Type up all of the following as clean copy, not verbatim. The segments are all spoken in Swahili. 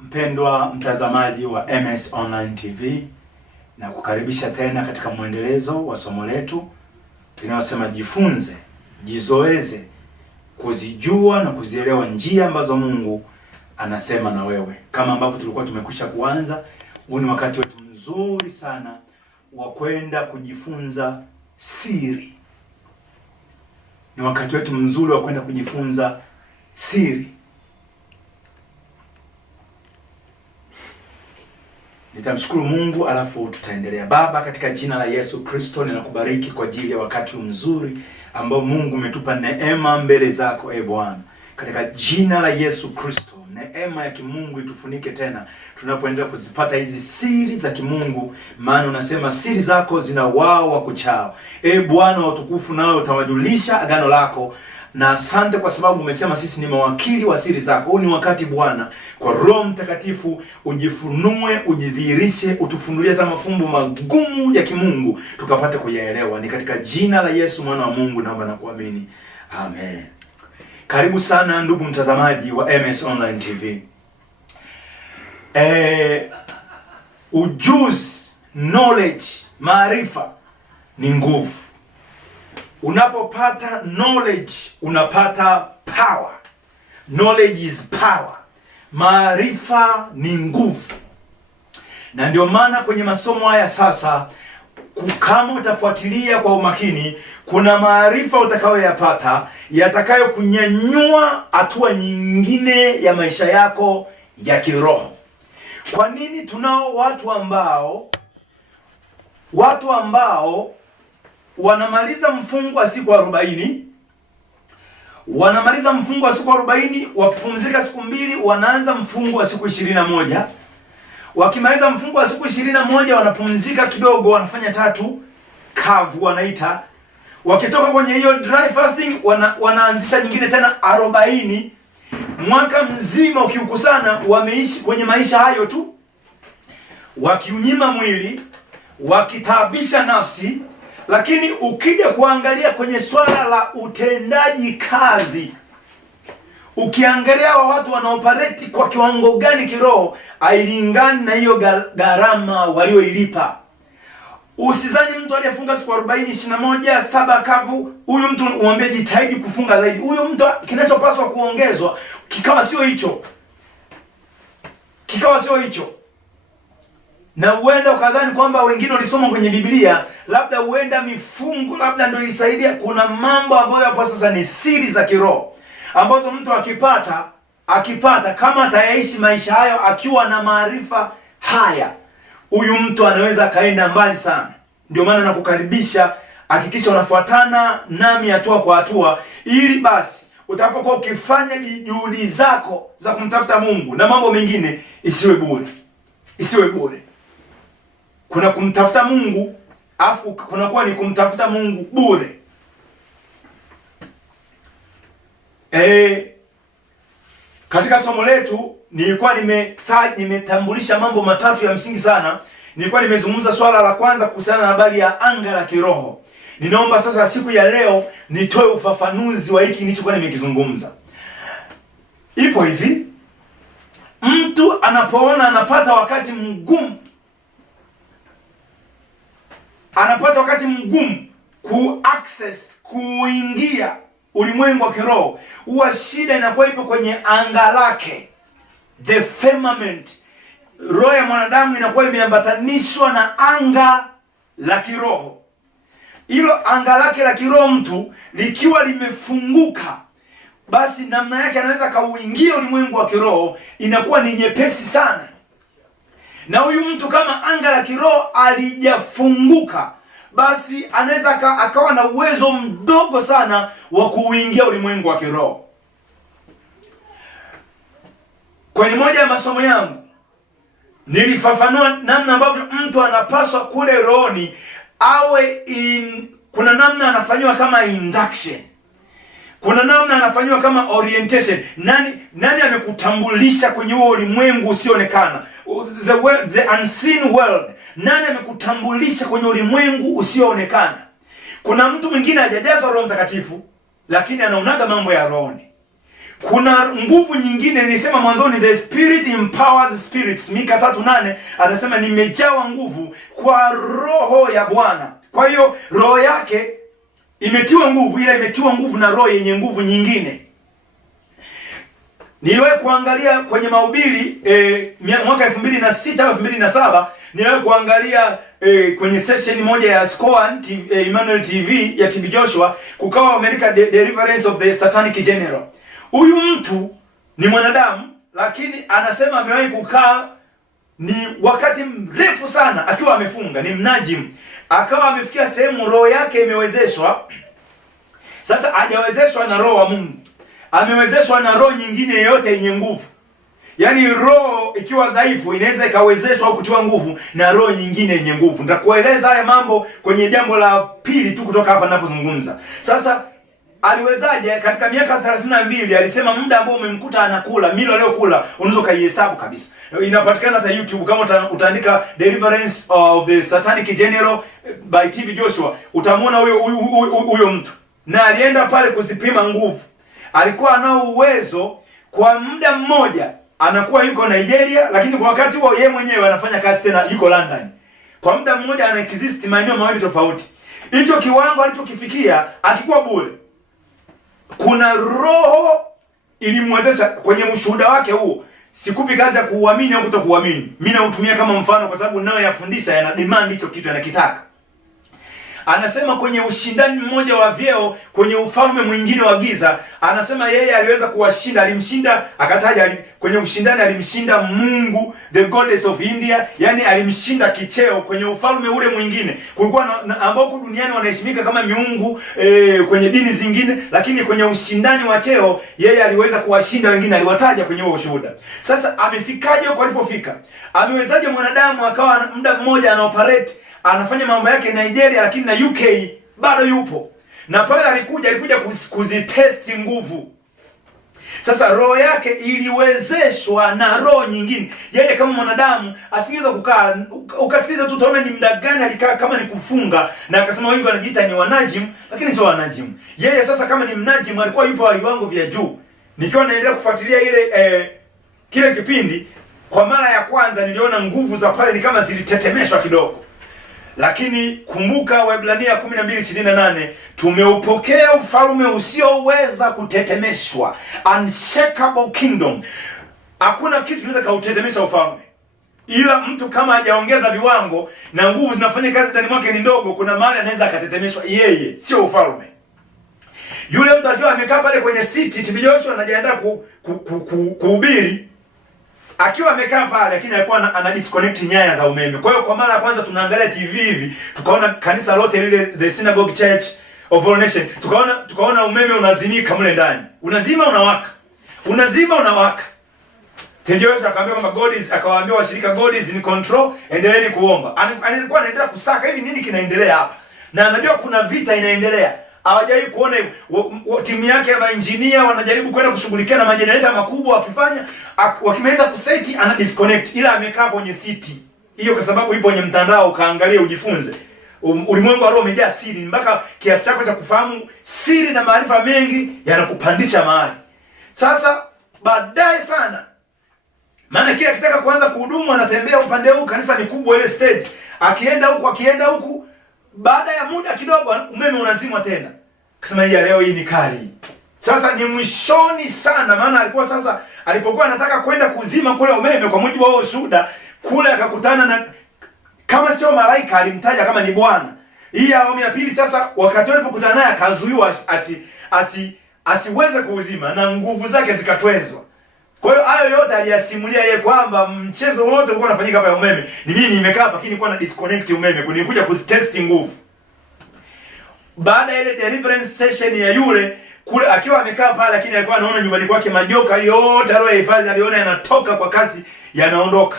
Mpendwa mtazamaji wa MS Online TV, na kukaribisha tena katika mwendelezo wa somo letu linalosema jifunze, jizoeze kuzijua na kuzielewa njia ambazo Mungu anasema na wewe. Kama ambavyo tulikuwa tumekwisha kuanza, huu ni wakati wetu mzuri sana wa kwenda kujifunza siri. Ni wakati wetu mzuri wa kwenda kujifunza siri. Nitamshukuru Mungu alafu tutaendelea. Baba, katika jina la Yesu Kristo ninakubariki kwa ajili ya wakati mzuri ambao Mungu umetupa neema mbele zako, Bwana. Katika jina la Yesu Kristo, neema ya kimungu itufunike tena tunapoendelea kuzipata hizi siri za kimungu, maana unasema siri zako zina wao wa kuchao. Bwana wa utukufu, nawe utawajulisha agano lako. Na asante kwa sababu umesema sisi ni mawakili wa siri zako. Huu ni wakati Bwana, kwa Roho Mtakatifu ujifunue, ujidhihirishe, utufunulie hata mafumbo magumu ya kimungu tukapate kuyaelewa. Ni katika jina la Yesu mwana wa Mungu naomba na kuamini. Amen. Karibu sana ndugu mtazamaji wa MS Online TV. Ujuzi, knowledge, maarifa ni nguvu. Unapopata knowledge unapata power. Knowledge is power. Maarifa ni nguvu. Na ndio maana kwenye masomo haya sasa, kama utafuatilia kwa umakini, kuna maarifa utakayoyapata yatakayo kunyanyua hatua nyingine ya maisha yako ya kiroho. Kwa nini tunao watu ambao wanamaliza mfungo wa siku 40, wanamaliza mfungo wa siku 40, wapumzika siku 2, wanaanza mfungo wa siku 21. Wakimaliza mfungo wa siku 21 wanapumzika kidogo, wanafanya 3 kavu wanaita. Wakitoka kwenye hiyo dry fasting wanaanzisha nyingine tena 40. Mwaka mzima ukiukusana wameishi kwenye maisha hayo tu, wakiunyima mwili, wakitaabisha nafsi. Lakini ukija kuangalia kwenye swala la utendaji kazi, ukiangalia watu wanaoperate kwa kiwango gani kiroho, hailingani na hiyo gharama walioilipa. Usizani mtu aliyefunga siku 40, 21, 7 kavu, huyu mtu umwambie jitahidi kufunga zaidi. Huyu mtu kinachopaswa kuongezwa kikawa sio hicho. Na huenda ukadhani kwamba wengine walisoma kwenye Biblia, labda huenda mifungo labda ndio ilisaidia. Kuna mambo ambayo hapo sasa ni siri za kiroho ambazo mtu akipata kama atayaishi maisha hayo akiwa na maarifa haya, huyu mtu anaweza kaenda mbali sana. Ndio maana nakukaribisha, hakikisha unafuatana nami hatua kwa hatua, ili basi utapokuwa ukifanya juhudi zako za kumtafuta Mungu na mambo mengine isiwe bure. Kuna kumtafuta Mungu afu kuna kuwa ni kumtafuta Mungu bure. Katika somo letu nilikuwa nimetambulisha mambo matatu ya msingi sana. Nilikuwa nimezungumza swala la kwanza kuhusiana na habari ya anga la kiroho. Ninaomba sasa siku ya leo nitoe ufafanuzi wa hiki nilichokuwa nimekizungumza. Ipo hivi, mtu anapoona anapata wakati mgumu kuingia ulimwengu wa kiroho, huwa shida inakuwa ipo kwenye anga lake, the firmament. Roho ya mwanadamu inakuwa imeambatanishwa na anga la kiroho. Hilo anga lake la kiroho mtu likiwa limefunguka, basi namna yake anaweza kauingia ulimwengu wa kiroho inakuwa ni nyepesi sana. Na huyu mtu kama anga la kiroho alijafunguka, basi anaweza akawa na uwezo mdogo sana wa kuingia ulimwengu wa kiroho. Kwenye moja ya masomo yangu nilifafanua namna ambavyo mtu anapaswa kule rohoni kuna namna anafanywa kama induction. Kuna namna anafanywa kama orientation. Nani amekutambulisha kwenye huo ulimwengu usioonekana? The unseen world. Nani amekutambulisha kwenye ulimwengu usioonekana? Kuna mtu mwingine hajajazwa Roho Mtakatifu lakini anaonaga mambo ya rohoni. Kuna nguvu nyingine, nilisema mwanzoni, the spirit empowers spirits. Mika 3:8 anasema nimejawa nguvu kwa roho ya Bwana. Kwa hiyo roho yake imetiwa nguvu, ila imetiwa nguvu na roho yenye nguvu nyingine. Niliwahi kuangalia kwenye mahubiri mwaka 2006 au 2007, niliwahi kuangalia kwenye session moja ya Scoan Emmanuel TV ya TB Joshua, kukawa America Deliverance of the Satanic General. Huyu mtu ni mwanadamu, lakini anasema amewahi kukaa ni wakati mrefu sana akiwa amefunga, ni mnajim. Akawa amefikia sehemu roho yake imewezeshwa. Sasa hajawezeshwa na roho wa Mungu, amewezeshwa na roho nyingine yote yenye nguvu. Yaani roho ikiwa dhaifu inaweza ikawezeshwa au kutiwa nguvu na roho nyingine yenye nguvu. Nitakueleza haya mambo kwenye jambo la pili tu kutoka hapa ninapozungumza. Sasa aliwezaje? Katika miaka 32 alisema muda ambao umemkuta anakula, milo leo kula, unaweza kaihesabu kabisa. Inapatikana hata YouTube, kama utaandika Deliverance of the Satanic General by TB Joshua, utamwona huyo mtu. Na alienda pale kuzipima nguvu. Alikuwa anao uwezo kwa muda mmoja anakuwa yuko Nigeria, lakini kwa wakati huo yeye mwenyewe anafanya kazi tena yuko London. Kwa muda mmoja ana exist maeneo mawili tofauti. Hicho kiwango alichokifikia akikuwa bure. Kuna roho ilimwezesha kwenye ushuhuda wake huo. Sikupi kazi ya kuuamini au kutokuamini. Mimi nautumia kama mfano kwa sababu nao yafundisha yana demand hicho kitu anakitaka. Anasema kwenye ushindani mmoja wa vyeo kwenye ufalme mwingine wa giza, anasema yeye aliweza kuwashinda, alimshinda, akataja kwenye ushindani alimshinda Mungu, the goddess of India, yani alimshinda kicheo kwenye ufalme ule mwingine. Kulikuwa ambao kwa duniani wanaheshimika kama miungu kwenye dini zingine, lakini kwenye ushindani wa cheo yeye aliweza kuwashinda wengine, aliwataja kwenye huo ushuhuda. Sasa amefikaje huko alipofika? Amewezaje mwanadamu akawa muda mmoja anaoperate, anafanya mambo yake Nigeria, lakini na UK bado yupo. Na pale alikuja kuzitesti nguvu. Sasa roho yake iliwezeshwa na roho nyingine. Yeye kama mwanadamu asingeweza kukaa, ukasikiliza tu utaona ni muda gani alikaa, kama ni kufunga, na akasema wengi wanajiita ni wanajim, lakini sio wanajim. Yeye sasa kama ni mnajim alikuwa yupo wa viwango vya juu. Nikiwa naendelea kufuatilia kile kipindi, kwa mara ya kwanza niliona nguvu za pale ni kama zilitetemeshwa kidogo. Lakini kumbuka Waebrania 12:28, tumeupokea ufalme usioweza kutetemeshwa, unshakable kingdom. Hakuna kitu kinaweza kautetemesha ufalme. Ila mtu kama hajaongeza viwango na nguvu zinafanya kazi ndani mwake ni ndogo, kuna mahali anaweza akatetemeshwa, yeye sio ufalme. Yule mtu akiwa amekaa pale kwenye siti, TB Joshua anajiandaa kuhubiri, akiwa amekaa pale, lakini alikuwa ana disconnect nyaya za umeme. Kwa hiyo kwa mara ya kwanza tunaangalia TV hivi, tukaona kanisa lote lile, the Synagogue Church of All Nations, tukaona umeme unazimika mle ndani. Unazima unawaka. Unazima unawaka. TB Joshua akamwambia kwamba God is, akawaambia washirika God is in control, endeleeni kuomba. Alikuwa anaendelea kusaka hivi nini kinaendelea hapa. Na anajua kuna vita inaendelea. Hawajai kuona timu yake ya engineer wanajaribu kwenda kushughulikia na majenereta makubwa, wakifanya wakimaliza kuseti ana disconnect, ila amekaa kwenye siti hiyo kwa sababu ipo kwenye mtandao. Ukaangalie ujifunze. Ulimwengu wa roho umejaa siri, mpaka kiasi chako cha kufahamu siri na maarifa mengi yanakupandisha mahali. Sasa baadaye sana, maana kila kitaka kuanza kuhudumu anatembea upande huu, kanisa ni kubwa ile stage, akienda huku baada ya muda kidogo umeme unazimwa tena. Akasema hii leo hii ni kali. Sasa ni mwishoni sana, maana alikuwa sasa alipokuwa anataka kwenda kuzima kule umeme kwa mujibu wa ushuhuda, kule akakutana na kama sio malaika alimtaja kama ni Bwana. Hii awamu ya pili sasa wakati walipokutana naye akazuiwa asiweze kuuzima na nguvu zake zikatwezwa. Kwa hiyo hayo yote aliyasimulia yeye kwamba mchezo wote ulikuwa unafanyika hapa ya umeme. Ni mimi nimekaa hapa lakini nilikuwa na disconnect umeme, kunikuja kuzitest nguvu. Baada ile deliverance session ya yule kule akiwa amekaa pale, lakini alikuwa anaona nyumbani kwake majoka yote aliyohifadhi aliona yanatoka kwa kasi yanaondoka.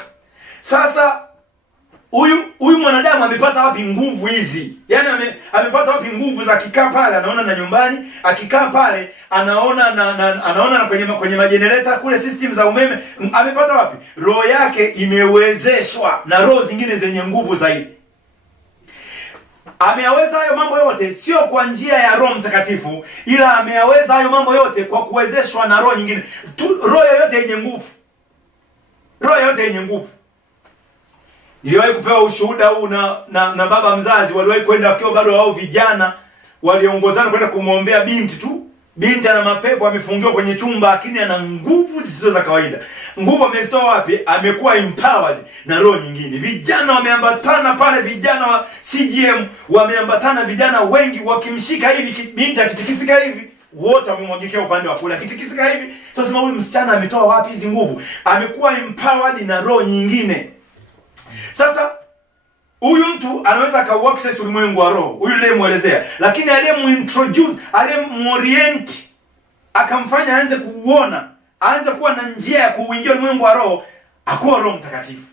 Sasa huyu mwanadamu amepata wapi nguvu hizi? Yaani amepata wapi nguvu za akikaa pale anaona na nyumbani, akikaa pale anaona anaona kwenye majenereta kule system za umeme, amepata wapi? Roho yake imewezeshwa na roho zingine zenye nguvu zaidi. Ameyaweza hayo mambo yote sio kwa njia ya Roho Mtakatifu, ila ameyaweza hayo mambo yote kwa kuwezeshwa na roho nyingine. Roho yote yenye nguvu. Roho yote yenye nguvu. Niliwahi kupewa ushuhuda huu na baba mzazi. Waliwahi kwenda wakiwa bado wao vijana, waliongozana kwenda kumwombea binti tu. Binti ana mapepo, amefungiwa kwenye chumba, lakini ana nguvu zisizo za kawaida. Nguvu amezitoa wapi? Amekuwa empowered na roho nyingine. Vijana wameambatana pale, vijana wa CGM wameambatana, vijana wengi wakimshika hivi, binti akitikisika hivi, wote wamemwagikia upande wa kule. Akitikisika hivi, sio sema huyu msichana ametoa wapi hizi nguvu? Amekuwa empowered na roho nyingine. Sasa huyu mtu anaweza ka access ulimwengu wa roho, huyu ndiye muelezea, lakini aliyemuintroduce, aliyemuorient, akamfanya aanze kuuona, aanze kuwa na njia ya kuingia ulimwengu wa roho, akuwa Roho Mtakatifu.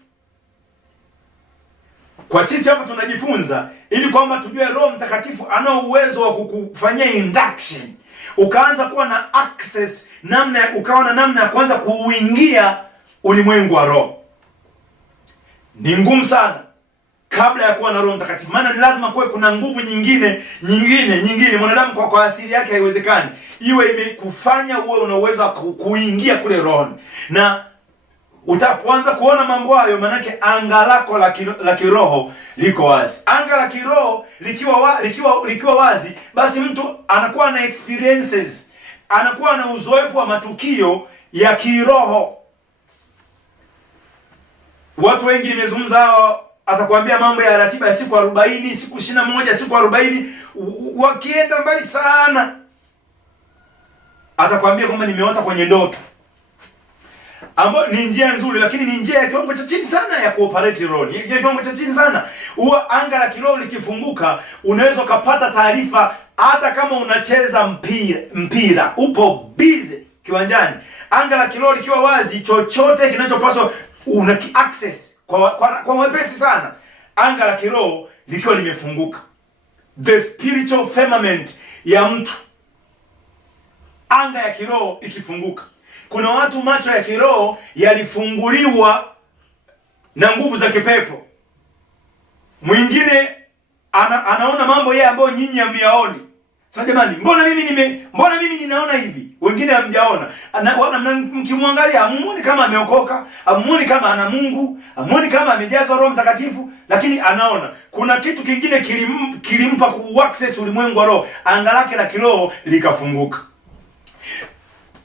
Kwa sisi hapa tunajifunza ili kwamba tujue Roho Mtakatifu ana uwezo wa kukufanyia induction, ukaanza kuwa na access, ukaona namna ya kuanza kuingia ulimwengu wa roho. Ni ngumu sana kabla ya kuwa na Roho Mtakatifu. Maana ni lazima kuwe kuna nguvu nyingine. Mwanadamu kwa asili yake haiwezekani iwe imekufanya uwe una uwezo kuingia kule rohoni. Na utapoanza kuona mambo hayo, manake anga lako la kiroho liko wazi. Anga la kiroho likiwa wazi, basi mtu anakuwa na experiences, anakuwa na uzoefu wa matukio ya kiroho. Watu wengi nimezungumza hao, atakwambia mambo ya ratiba ya siku 40, siku 21, siku 40, wakienda mbali sana. Atakwambia kwamba nimeota kwenye ndoto. Ambayo ni njia nzuri, lakini ni njia ya kiwango cha chini sana ya kuoperate roho. Ya kiwango cha chini sana. Huwa anga la kiroho likifunguka, unaweza kupata taarifa hata kama unacheza mpira, upo busy kiwanjani. Anga la kiroho likiwa wazi, chochote kinachopaswa una access kwa wepesi sana. Anga la kiroho likiwa limefunguka, the spiritual firmament ya mtu, anga ya kiroho ikifunguka. Kuna watu macho ya kiroho yalifunguliwa na nguvu za kipepo. Mwingine anaona mambo yeye ambayo nyinyi hamyaoni. Sasa jamani, mbona mimi ninaona hivi, wengine hamjaona. Mkimwangalia hamuoni kama ameokoka, hamuoni kama ana Mungu, hamuoni kama amejazwa Roho Mtakatifu, lakini anaona kuna kitu kingine kilimpa ku access ulimwengu wa roho, anga lake la kiroho likafunguka.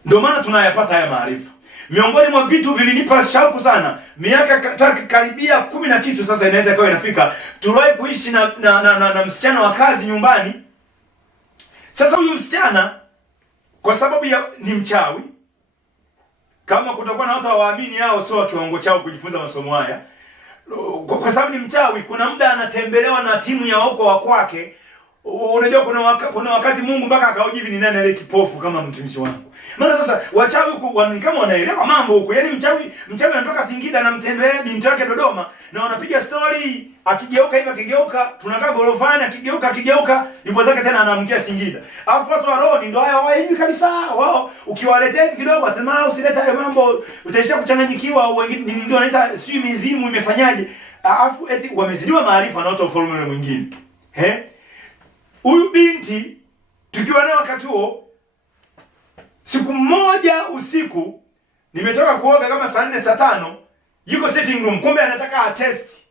Ndio maana tunayapata haya maarifa. Miongoni mwa vitu vilinipa shauku sana, miaka karibia 10 na kitu sasa inaweza ikawa inafika, tuliwahi kuishi na msichana wa kazi nyumbani. Sasa huyu msichana kwa sababu ni mchawi, kama kutakuwa na watu hawaamini hao sio wa kiwango chao kujifunza masomo haya, kwa sababu ni mchawi, kuna muda anatembelewa na timu ya wako wa kwake. Unajua kuna wakati Mungu mpaka akaujivi ni nani ile kipofu kama mtumishi wangu. Maana sasa wachawi ni kama wanaelewa mambo huko. Yaani mchawi anatoka Singida na mtembelea binti yake Dodoma na wanapiga story, akigeuka tunakaa gorofani, akigeuka yupo zake tena anaamkia Singida. Alafu watu wa roho ndio hao hivi kabisa. Wao ukiwaletea hivi kidogo atasema usileta hayo mambo, utaisha kuchanganyikiwa. Wengine wanaita sio mizimu imefanyaje. Alafu eti wamezidiwa maarifa na watu wa ufalme mwingine. Huyu binti tukiwa naye wakati huo, siku moja usiku nimetoka kuoga kama saa 4 saa 5, yuko sitting room, kumbe anataka test.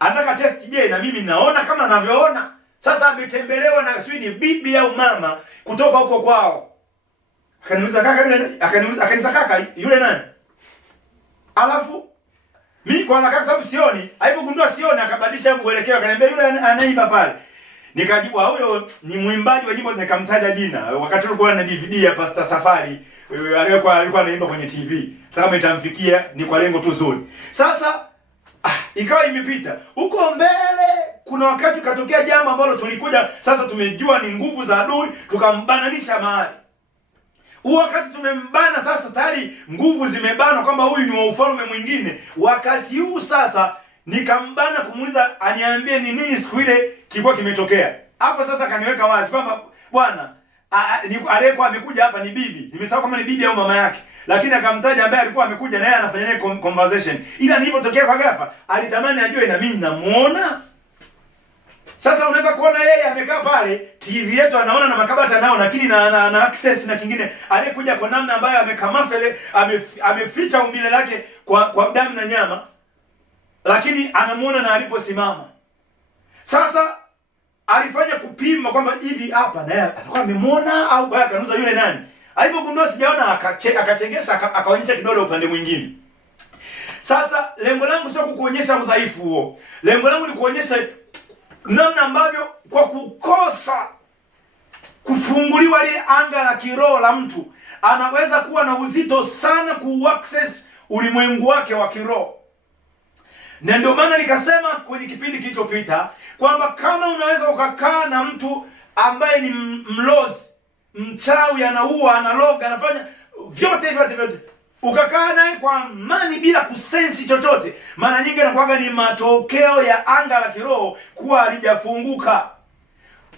Anataka test, je, na mimi naona kama anavyoona? Sasa ametembelewa na swini bibi au mama kutoka huko kwao. Akaniuliza kaka yule nani? Alafu mimi kwa kaka sababu sioni, alipogundua sioni akabadilisha mwelekeo, akaniambia yule anaimba pale. Nikajibu huyo ni mwimbaji wa nyimbo, nikamtaja jina. Wakati ulikuwa na DVD ya Pastor Safari, alikuwa anaimba kwenye TV. Hata kama itamfikia ni kwa lengo tu zuri. Sasa ikawa imepita. Huko mbele kuna wakati katokea jambo ambalo tulikuja sasa tumejua ni nguvu za adui, tukambananisha mahali. Wakati tumembana sasa tayari nguvu zimebana kwamba huyu ni wa ufalme mwingine. Wakati huu sasa nikambana kumuuliza aniambie ni nini siku ile kilikuwa kimetokea. Hapo sasa kaniweka wazi kwamba bwana aliyekuwa amekuja hapa ni bibi. Nimesahau kama ni bibi au mama yake. Lakini akamtaja ambaye alikuwa amekuja na yeye anafanya naye conversation. Ila nilipotokea kwa ghafla, alitamani ajue na mimi namuona. Sasa unaweza kuona yeye amekaa pale, TV yetu anaona na makabati anao, lakini na access na kingine. Aliyekuja kwa namna ambayo amekamafele, ameficha umbile lake kwa damu na nyama. Lakini anamuona na aliposimama. Sasa alifanya kupima kwamba hivi hapa na yeye atakuwa amemuona au kwa akanuza yule nani. Alipogundua sijaona akachengesha akaonyesha kidole upande mwingine. Sasa lengo langu sio kukuonyesha udhaifu huo. Lengo langu ni kuonyesha namna ambavyo kwa kukosa kufunguliwa lile anga la kiroho la mtu anaweza kuwa na uzito sana ku-access ulimwengu wake wa kiroho. Na ndio maana nikasema kwenye kipindi kilichopita kwamba kama unaweza ukakaa na mtu ambaye ni mlozi, mchawi, anaua, analoga, anafanya vyote ukakaa naye kwa amani bila kusensi chochote, maana nyingi inakuwa ni matokeo ya anga la kiroho kuwa halijafunguka.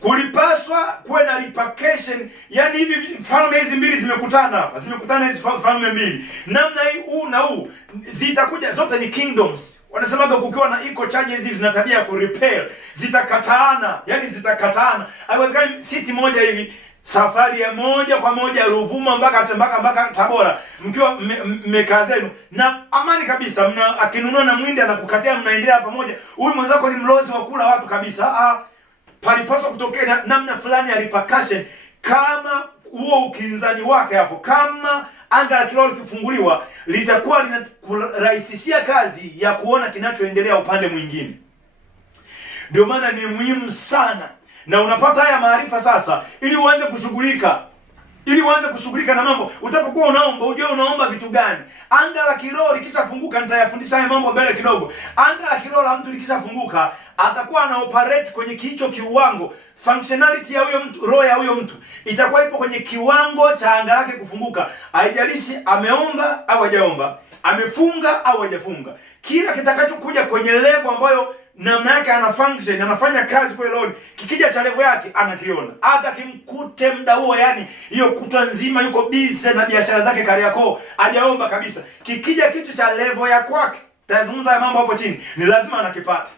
Kulipaswa kuwe na repercussion, yani hivi falme hizi mbili zimekutana hapa, zimekutana hizi falme mbili. Namna hii na zitakuja, zote ni kingdoms. Wanasemaga kukiwa na equal charges hivi zina tabia ya kurepel, zitakataana, yani zitakataana. Haiwezekani city moja hivi safari ya moja kwa moja Ruvuma mpaka Tabora mkiwa mmekaa zenu na amani kabisa, mna akinunua na mwindi anakukatia, mnaendelea pamoja. Huyu mwenzako ni mlozi wa kula watu kabisa. Palipaswa kutokea namna fulani ya repercussion kama huo ukinzani wake hapo. Kama anga la kiroho likifunguliwa, litakuwa linarahisishia kazi ya kuona kinachoendelea upande mwingine. Ndio maana ni muhimu sana, na unapata haya maarifa sasa ili uanze kushughulika na mambo. Utapokuwa unaomba, ujue unaomba vitu gani. Anga la kiroho likishafunguka, nitayafundisha haya mambo mbele kidogo. Anga la kiroho la mtu likishafunguka, atakuwa ana operate kwenye kicho kiwango. Functionality ya huyo mtu, roho ya huyo mtu itakuwa ipo kwenye kiwango cha anga lake kufunguka. Haijalishi ameomba au hajaomba, amefunga au hajafunga. Kila kitakachokuja kwenye level ambayo namna yake ana function, anafanya kazi kwa Lord, kikija cha level yake anakiona. Hata kimkute muda huo, yani hiyo kutwa nzima yuko busy na biashara zake Kariakoo, hajaomba kabisa. Kikija kitu cha level ya kwake, tazungumza ya mambo hapo chini, ni lazima anakipata.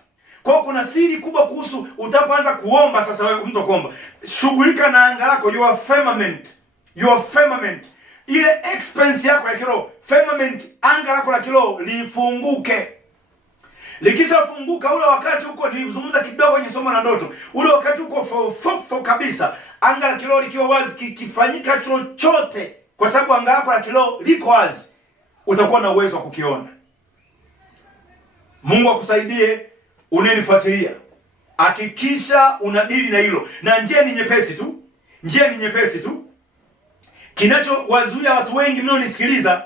Kwa kuna siri kubwa kuhusu utapoanza kuomba sasa. Wewe mtu kuomba, shughulika na anga lako, your firmament, ile expense yako ya kiroho, firmament, anga lako la kiroho lifunguke. Likishafunguka ule wakati huko, nilizungumza kidogo kwenye somo la ndoto, ule wakati huko for kabisa, anga la kiroho likiwa wazi, kifanyika chochote, kwa sababu anga lako la kiroho liko wazi, utakuwa na uwezo wa kukiona. Mungu akusaidie unenifuatilia. Hakikisha unadili na hilo. Na njia ni nyepesi tu. Kinachowazuia watu wengi mnaonisikiliza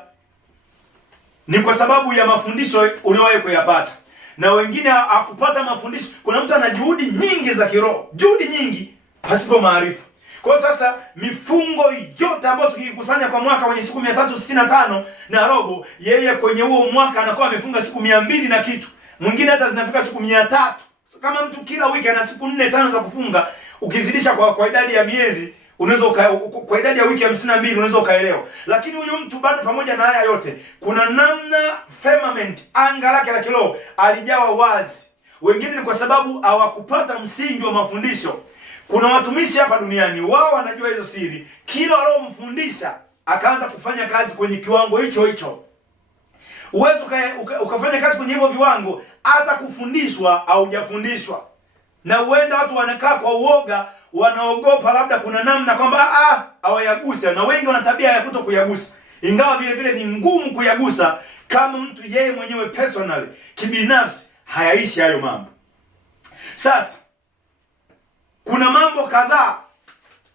ni kwa sababu ya mafundisho uliyowahi kuyapata. Na wengine hakupata mafundisho. Kuna mtu ana juhudi nyingi za kiroho, juhudi nyingi pasipo maarifa. Kwa sasa mifungo yote ambayo tukikusanya kwa mwaka wenye siku 365 na robo, yeye kwenye huo mwaka anakuwa amefunga siku 200 na kitu. Mwingine hata zinafika siku 300. Kama mtu kila wiki ana siku 4-5 za kufunga, ukizidisha kwa idadi ya miezi, unaweza kwa idadi ya wiki 52 unaweza ukaelewa. Lakini huyu mtu bado, pamoja na haya yote, kuna namna firmament, anga lake la kiroho alijawa wazi. Wengine ni kwa sababu hawakupata msingi wa mafundisho. Kuna watumishi hapa duniani, wao wanajua hizo siri. Kila walomfundisha akaanza kufanya kazi kwenye kiwango hicho. Uwezo ukafanya kazi kwenye hivyo viwango, hata kufundishwa au hujafundishwa. Na huenda watu wanakaa kwa uoga, wanaogopa labda kuna namna kwamba hawayagusa, na wengi wana tabia ya kuto kuyagusa. Ingawa vile ni ngumu kuyagusa kama mtu yeye mwenyewe personally, kibinafsi hayaishi hayo mambo. Sasa kuna mambo kadhaa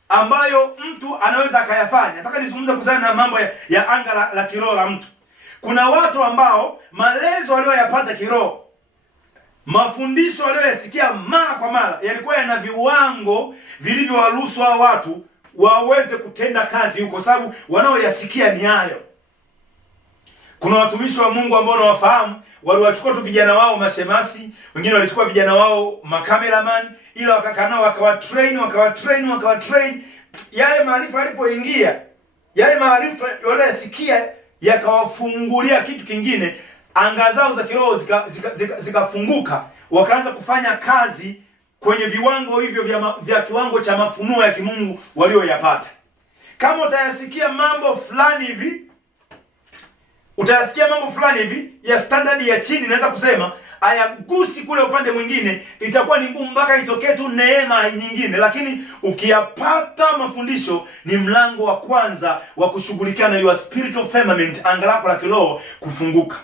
ambayo mtu anaweza akayafanya. Nataka nizungumze kuhusiana na mambo ya anga la kiroho la mtu. Kuna watu ambao malezo walioyapata kiroho, mafundisho walioyasikia mara kwa mara, yalikuwa yana viwango vilivyowaruhusu hao watu waweze kutenda kazi huko, sababu wanaoyasikia ni hayo. Kuna watumishi wa Mungu ambao unawafahamu, waliwachukua tu vijana wao mashemasi, wengine walichukua vijana wao makameraman, ila wakakaa nao wakawatrain. Yale maarifa yalipoingia, yale maarifa waliyosikia yakawafungulia kitu kingine, anga zao za kiroho zikafunguka, wakaanza kufanya kazi kwenye viwango hivyo vya kiwango cha mafunuo ya kimungu walioyapata. Kama utayasikia mambo fulani hivi, ya standard ya chini, naweza kusema hayagusi kule upande mwingine, itakuwa ni ngumu mpaka itokee tu neema nyingine. Lakini ukiyapata mafundisho, ni mlango wa kwanza wa kushughulikia na your spiritual firmament, anga lako la kiroho kufunguka.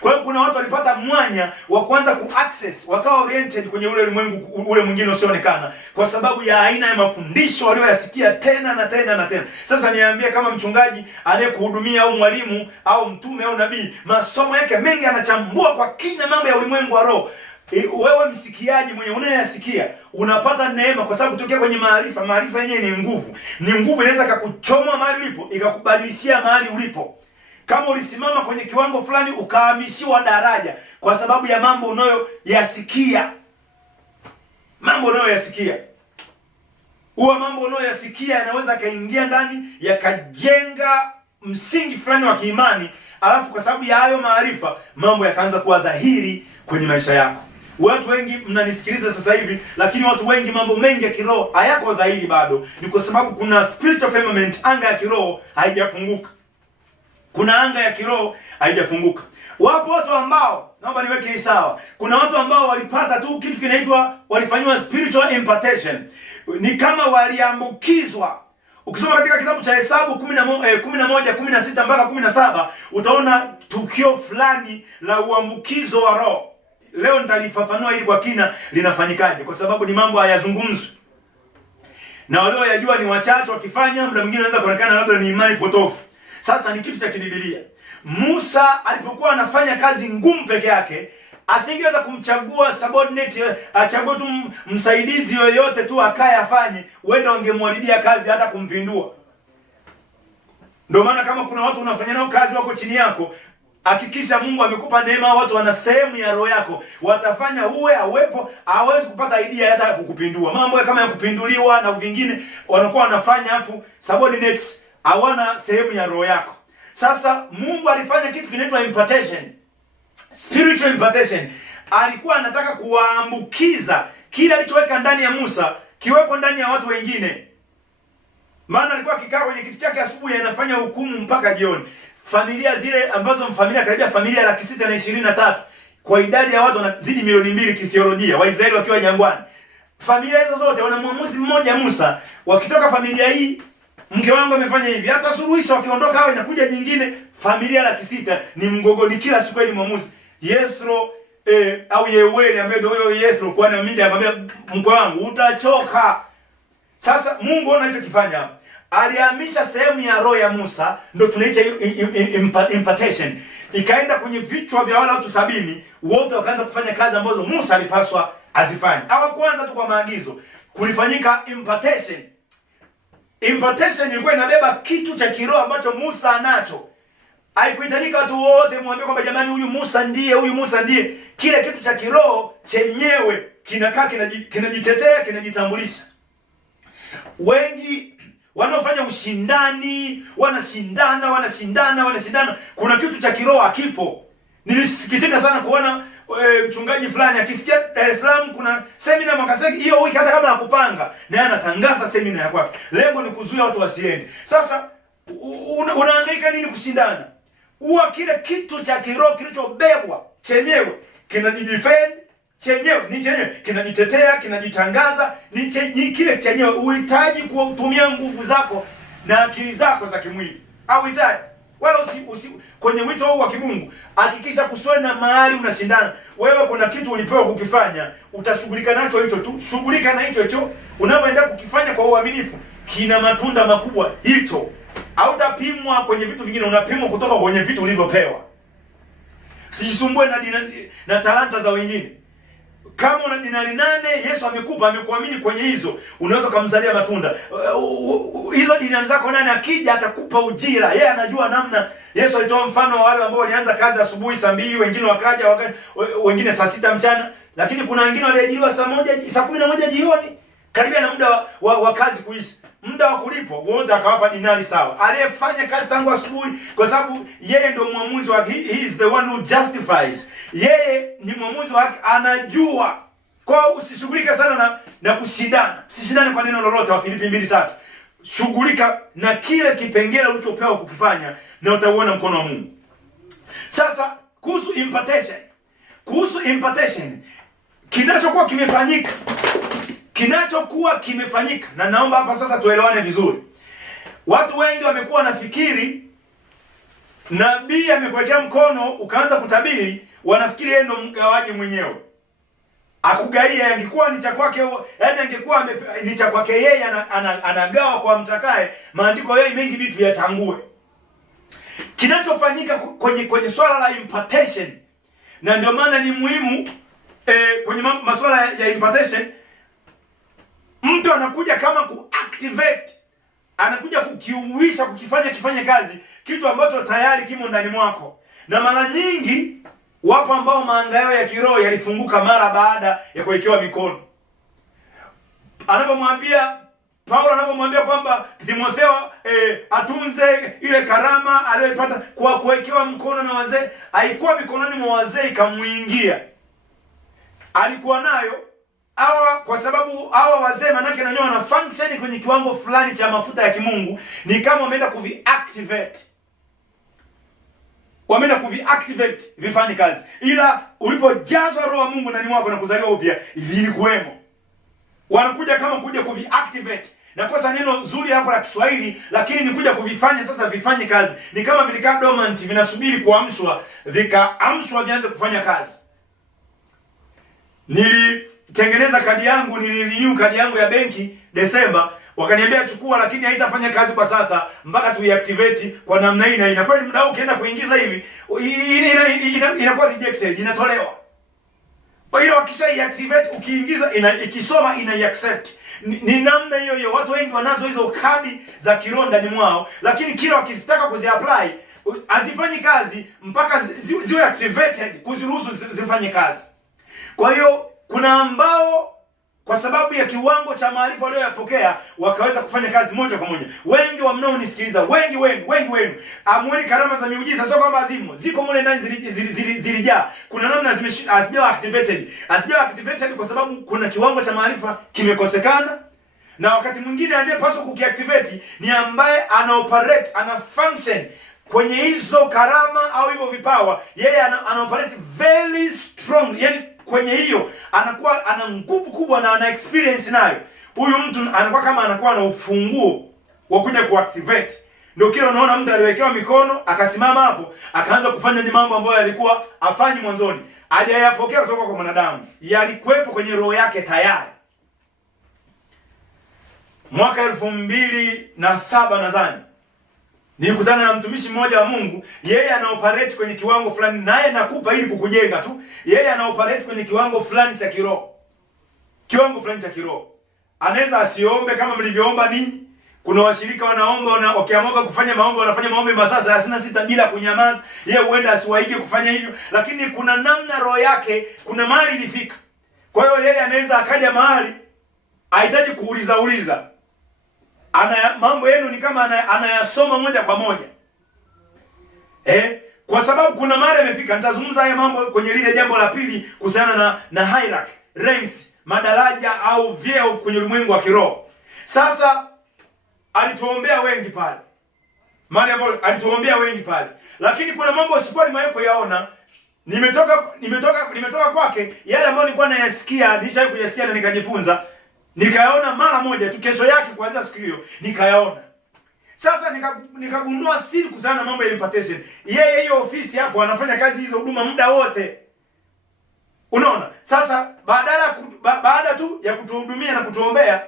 Kwa hiyo kuna watu walipata mwanya wa kuanza ku-access, wakawa oriented kwenye ule ulimwengu ule mwingine usioonekana, kwa sababu ya aina ya mafundisho walioyasikia tena na tena. Sasa niambie, kama mchungaji anayekuhudumia au mwalimu au mtume au nabii, masomo yake mengi anachambua kwa kina mambo ya ulimwengu wa roho, wewe msikiaji mwenye unayasikia unapata neema, kwa sababu kutokea kwenye maarifa yenyewe ni nguvu. Inaweza kukuchoma mahali ulipo, ikakubadilishia mahali ulipo. Kama ulisimama kwenye kiwango fulani, ukahamishiwa daraja kwa sababu ya mambo unayoyasikia. Mambo unayoyasikia yanaweza kaingia ndani, yakajenga msingi fulani wa kiimani, alafu kwa sababu ya hayo maarifa, mambo yakaanza kuwa dhahiri kwenye maisha yako. Watu wengi mnanisikiliza sasa hivi, lakini watu wengi mambo mengi ya kiroho hayako dhahiri bado. Ni kwa sababu kuna spiritual firmament, anga ya kiroho haijafunguka. Wapo watu ambao, naomba niweke hii sawa, kuna watu ambao walipata tu kitu walifanywa spiritual impartation. Ni kama waliambukizwa. Ukisoma katika kitabu cha Hesabu 11:16 mpaka 17, utaona tukio fulani la uambukizo wa roho. Leo nitalifafanua ili kwa kina linafanyikaje, kwa sababu ni mambo hayazungumzwi, na walioyajua ni wachache. Wakifanya, muda mwingine unaweza kuonekana labda ni imani potofu. Sasa ni kitu cha kibibilia. Musa alipokuwa anafanya kazi ngumu peke yake, asingeweza kumchagua subordinate, achague tu msaidizi yoyote tu akae afanye, wenda wangemharibia kazi hata kumpindua. Ndio maana kama kuna watu unafanya nao kazi wako chini yako, hakikisha Mungu amekupa neema, watu wana sehemu ya roho yako, watafanya awepo, hawezi kupata idea hata kukupindua. Mambo kama ya kupinduliwa na vingine wanakuwa wanafanya, afu subordinates hawana sehemu ya roho yako. Sasa Mungu alifanya kitu kinaitwa impartation, spiritual impartation. Alikuwa anataka kuwaambukiza kile alichoweka ndani ya Musa kiwepo ndani ya watu wengine. Maana alikuwa akikaa kwenye kiti chake asubuhi, anafanya hukumu mpaka jioni. Familia zile ambazo karibia familia 623 kwa idadi ya watu wanazidi milioni 2 kithiolojia, Waisraeli wakiwa jangwani. Familia hizo zote wana mwamuzi mmoja Musa. Wakitoka familia hii, mke wangu amefanya hivi, hata suluhisha, wakiondoka hao inakuja nyingine. Familia 600 ni mgogoni kila siku ile mwamuzi. Yethro au Yeweli ambaye ndio huyo Yethro, kwa na Midia akamwambia mke wangu utachoka. Sasa Mungu anachokifanya hapa, alihamisha sehemu ya roho ya Musa, ndio tunaita impartation. Ikaenda kwenye vichwa vya wale watu 70, wote wakaanza kufanya kazi ambazo Musa alipaswa azifanye. Hawakuanza tu kwa maagizo, kulifanyika impartation. Impartation ilikuwa inabeba kitu cha kiroho ambacho Musa anacho. Haikuhitajika watu wote muambie kwamba jamani huyu Musa ndiye. Kile kitu cha kiroho chenyewe kinakaa kinajitetea, kinajitambulisha. Wengi wanaofanya ushindani, wanashindana, kuna kitu cha kiroho hakipo. Nilisikitika sana kuona mchungaji fulani akisikia Dar es Salaam kuna semina Makaseki hiyo wiki, hata kama hakupanga, na anatangaza semina ya kwake. Lengo ni kuzuia watu wasiende. Sasa unahangaika nini kushindana? Kile kitu cha kiroho kilichobebwa chenyewe kinajidefend, chenyewe kinajitetea, kinajitangaza, ni kile chenyewe. Uhitaji kutumia nguvu zako na akili zako za kimwili. Uhitaji wala kwenye wito huu wa kimungu, hakikisha kusiwe na mahali unashindana. Wewe kuna kitu ulipewa kukifanya, utashughulika nacho hicho tu. Shughulika na hicho. Unapoenda kukifanya kwa uaminifu, kina matunda makubwa hicho. Hautapimwa kwenye vitu vingine, unapimwa kutoka kwenye vitu ulivyopewa. Sijisumbue na talanta za wengine. Kama una dinari 8 Yesu amekupa, amekuamini kwenye hizo, unaweza kumzalia matunda. Hizo dinari zako 8 akija atakupa ujira. Yeye anajua namna. Yesu alitoa mfano wa wale ambao walianza kazi asubuhi saa 2, wengine wakaja wengine saa 6 mchana, lakini kuna wengine waliajiriwa saa 11 jioni, karibia na muda wa kazi kuisha. Muda wa kulipwa wote akawapa dinari sawa. Aliyefanya kazi tangu asubuhi, kwa sababu yeye ndio muamuzi wa, he is the one who justifies. Yeye ni muamuzi wake, anajua. Kwa usishughulike sana na kushindana. Usishindane kwa neno lolote, wa Filipi 2:3. Shughulika na kile kipengele ulichopewa kukifanya na utauona mkono wa Mungu. Sasa kuhusu impartation, kinachokuwa kimefanyika, na naomba hapa sasa tuelewane vizuri. Watu wengi wamekuwa nafikiri nabii amekuwekea mkono ukaanza kutabiri, wanafikiri yeye ndo mgawaji mwenyewe. Akugaia angekuwa ni cha kwake, yaani angekuwa ni cha kwake yeye, anagawa kwa mtakaye. Maandiko yeye mengi vitu yatangue. Kinachofanyika kwenye swala la impartation, na ndio maana ni muhimu kwenye masuala ya impartation, mtu anakuja kama kuactivate, anakuja kukiuisha, kifanye kazi kitu ambacho tayari kimo ndani mwako. Na mara nyingi wapo ambao maanga yao ya kiroho yalifunguka mara baada ya kuwekewa mikono. Paulo anapomwambia kwamba Timotheo atunze ile karama aliyopata kwa kuwekewa mkono na wazee, haikuwa mikononi mwa wazee ikamuingia. Alikuwa nayo kwa sababu hawa wazee manake na wana function kwenye kiwango fulani cha mafuta ya kimungu, ni kama wameenda kuviactivate vifanye kazi. Ila ulipojazwa Roho wa Mungu ndani mwako na kuzaliwa upya, vilikuwemo. Wanakuja kama kuja kuviactivate. Na kosa neno zuri hapo la Kiswahili, lakini ni kuja kuvifanya sasa vifanye kazi. Ni kama vilikaa dormant, vinasubiri kuamshwa, vikaamshwa vianze kufanya kazi. Nilitengeneza kadi yangu, nilirenew kadi yangu ya benki Desemba, wakaniambia chukua, lakini haitafanya kazi kwa sasa mpaka tuiactivate kwa namna hii na inakuwa muda wao ukienda kuingiza hivi inakuwa rejected, inatolewa. Kwa hiyo wakisha iactivate, ukiingiza ikisoma ina-accept. Ni namna hiyo hiyo. Watu wengi wanazo hizo kadi za kiroho ndani mwao, lakini kila wakizitaka kuziapply hazifanyi kazi mpaka ziwe activated kuziruhusu zifanye kazi. Kwa hiyo kuna ambao kwa sababu ya kiwango cha maarifa walioyapokea wakaweza kufanya kazi moja kwa moja. Wengi wa mnaonisikiliza, wengi wenu amuoni karama za miujiza, sio kwamba azimo. Ziko mule ndani zilijaa. Kuna namna hazijawa activated kwa sababu kuna kiwango cha maarifa kimekosekana. Na wakati mwingine anayepaswa kukiactivate ni ambaye anaoperate, ana function kwenye hizo karama au hivyo vipawa. Yeye anaoperate very strong. Yaani kwenye hiyo anakuwa ana nguvu kubwa na ana experience nayo. Huyu mtu anakuwa kama anakuwa na ufunguo wa kuja kuactivate. Ndio kile unaona mtu aliwekewa mikono, akasimama hapo, akaanza kufanya mambo ambayo alikuwa afanyi mwanzoni. Aliyapokea kutoka kwa mwanadamu, yalikuwepo kwenye roho yake tayari. Mwaka 2007 nadhani nilikutana na mtumishi mmoja wa Mungu. Yeye anaoperate kwenye kiwango fulani, naye nakupa ili kukujenga tu. Yeye anaoperate kwenye kiwango fulani cha kiroho. Anaweza asiombe kama mlivyoomba ninyi. Kuna washirika wanaomba, wakiamua kufanya maombi wanafanya maombi masaa 36 bila kunyamaza. Yeye huenda asiwaige kufanya hivyo, lakini kuna namna roho yake kuna mahali ilifika. Kwa hiyo yeye anaweza akaja mahali hahitaji kuuliza. Mambo yenu ni kama anayasoma moja kwa moja. Kwa sababu kuna mahali amefika. Nitazungumza haya mambo kwenye lile jambo la pili kuhusiana na hierarchy, ranks, madaraja au vyeo kwenye ulimwengu wa kiroho. Sasa alituombea wengi pale. Lakini kuna mambo sikuwa nimewahi kuyaona. Nimetoka kwake, yale ambayo nilikuwa nayasikia, nishawahi kuyasikia na nikajifunza. Nikayaona mara moja tu, kesho yake kuanzia siku hiyo nikayaona. Sasa nikagundua siri kuhusiana na mambo ya impartation. Yeye hiyo ofisi hapo anafanya kazi hizo huduma muda wote. Unaona? Sasa baada tu ya kutuhudumia na kutuombea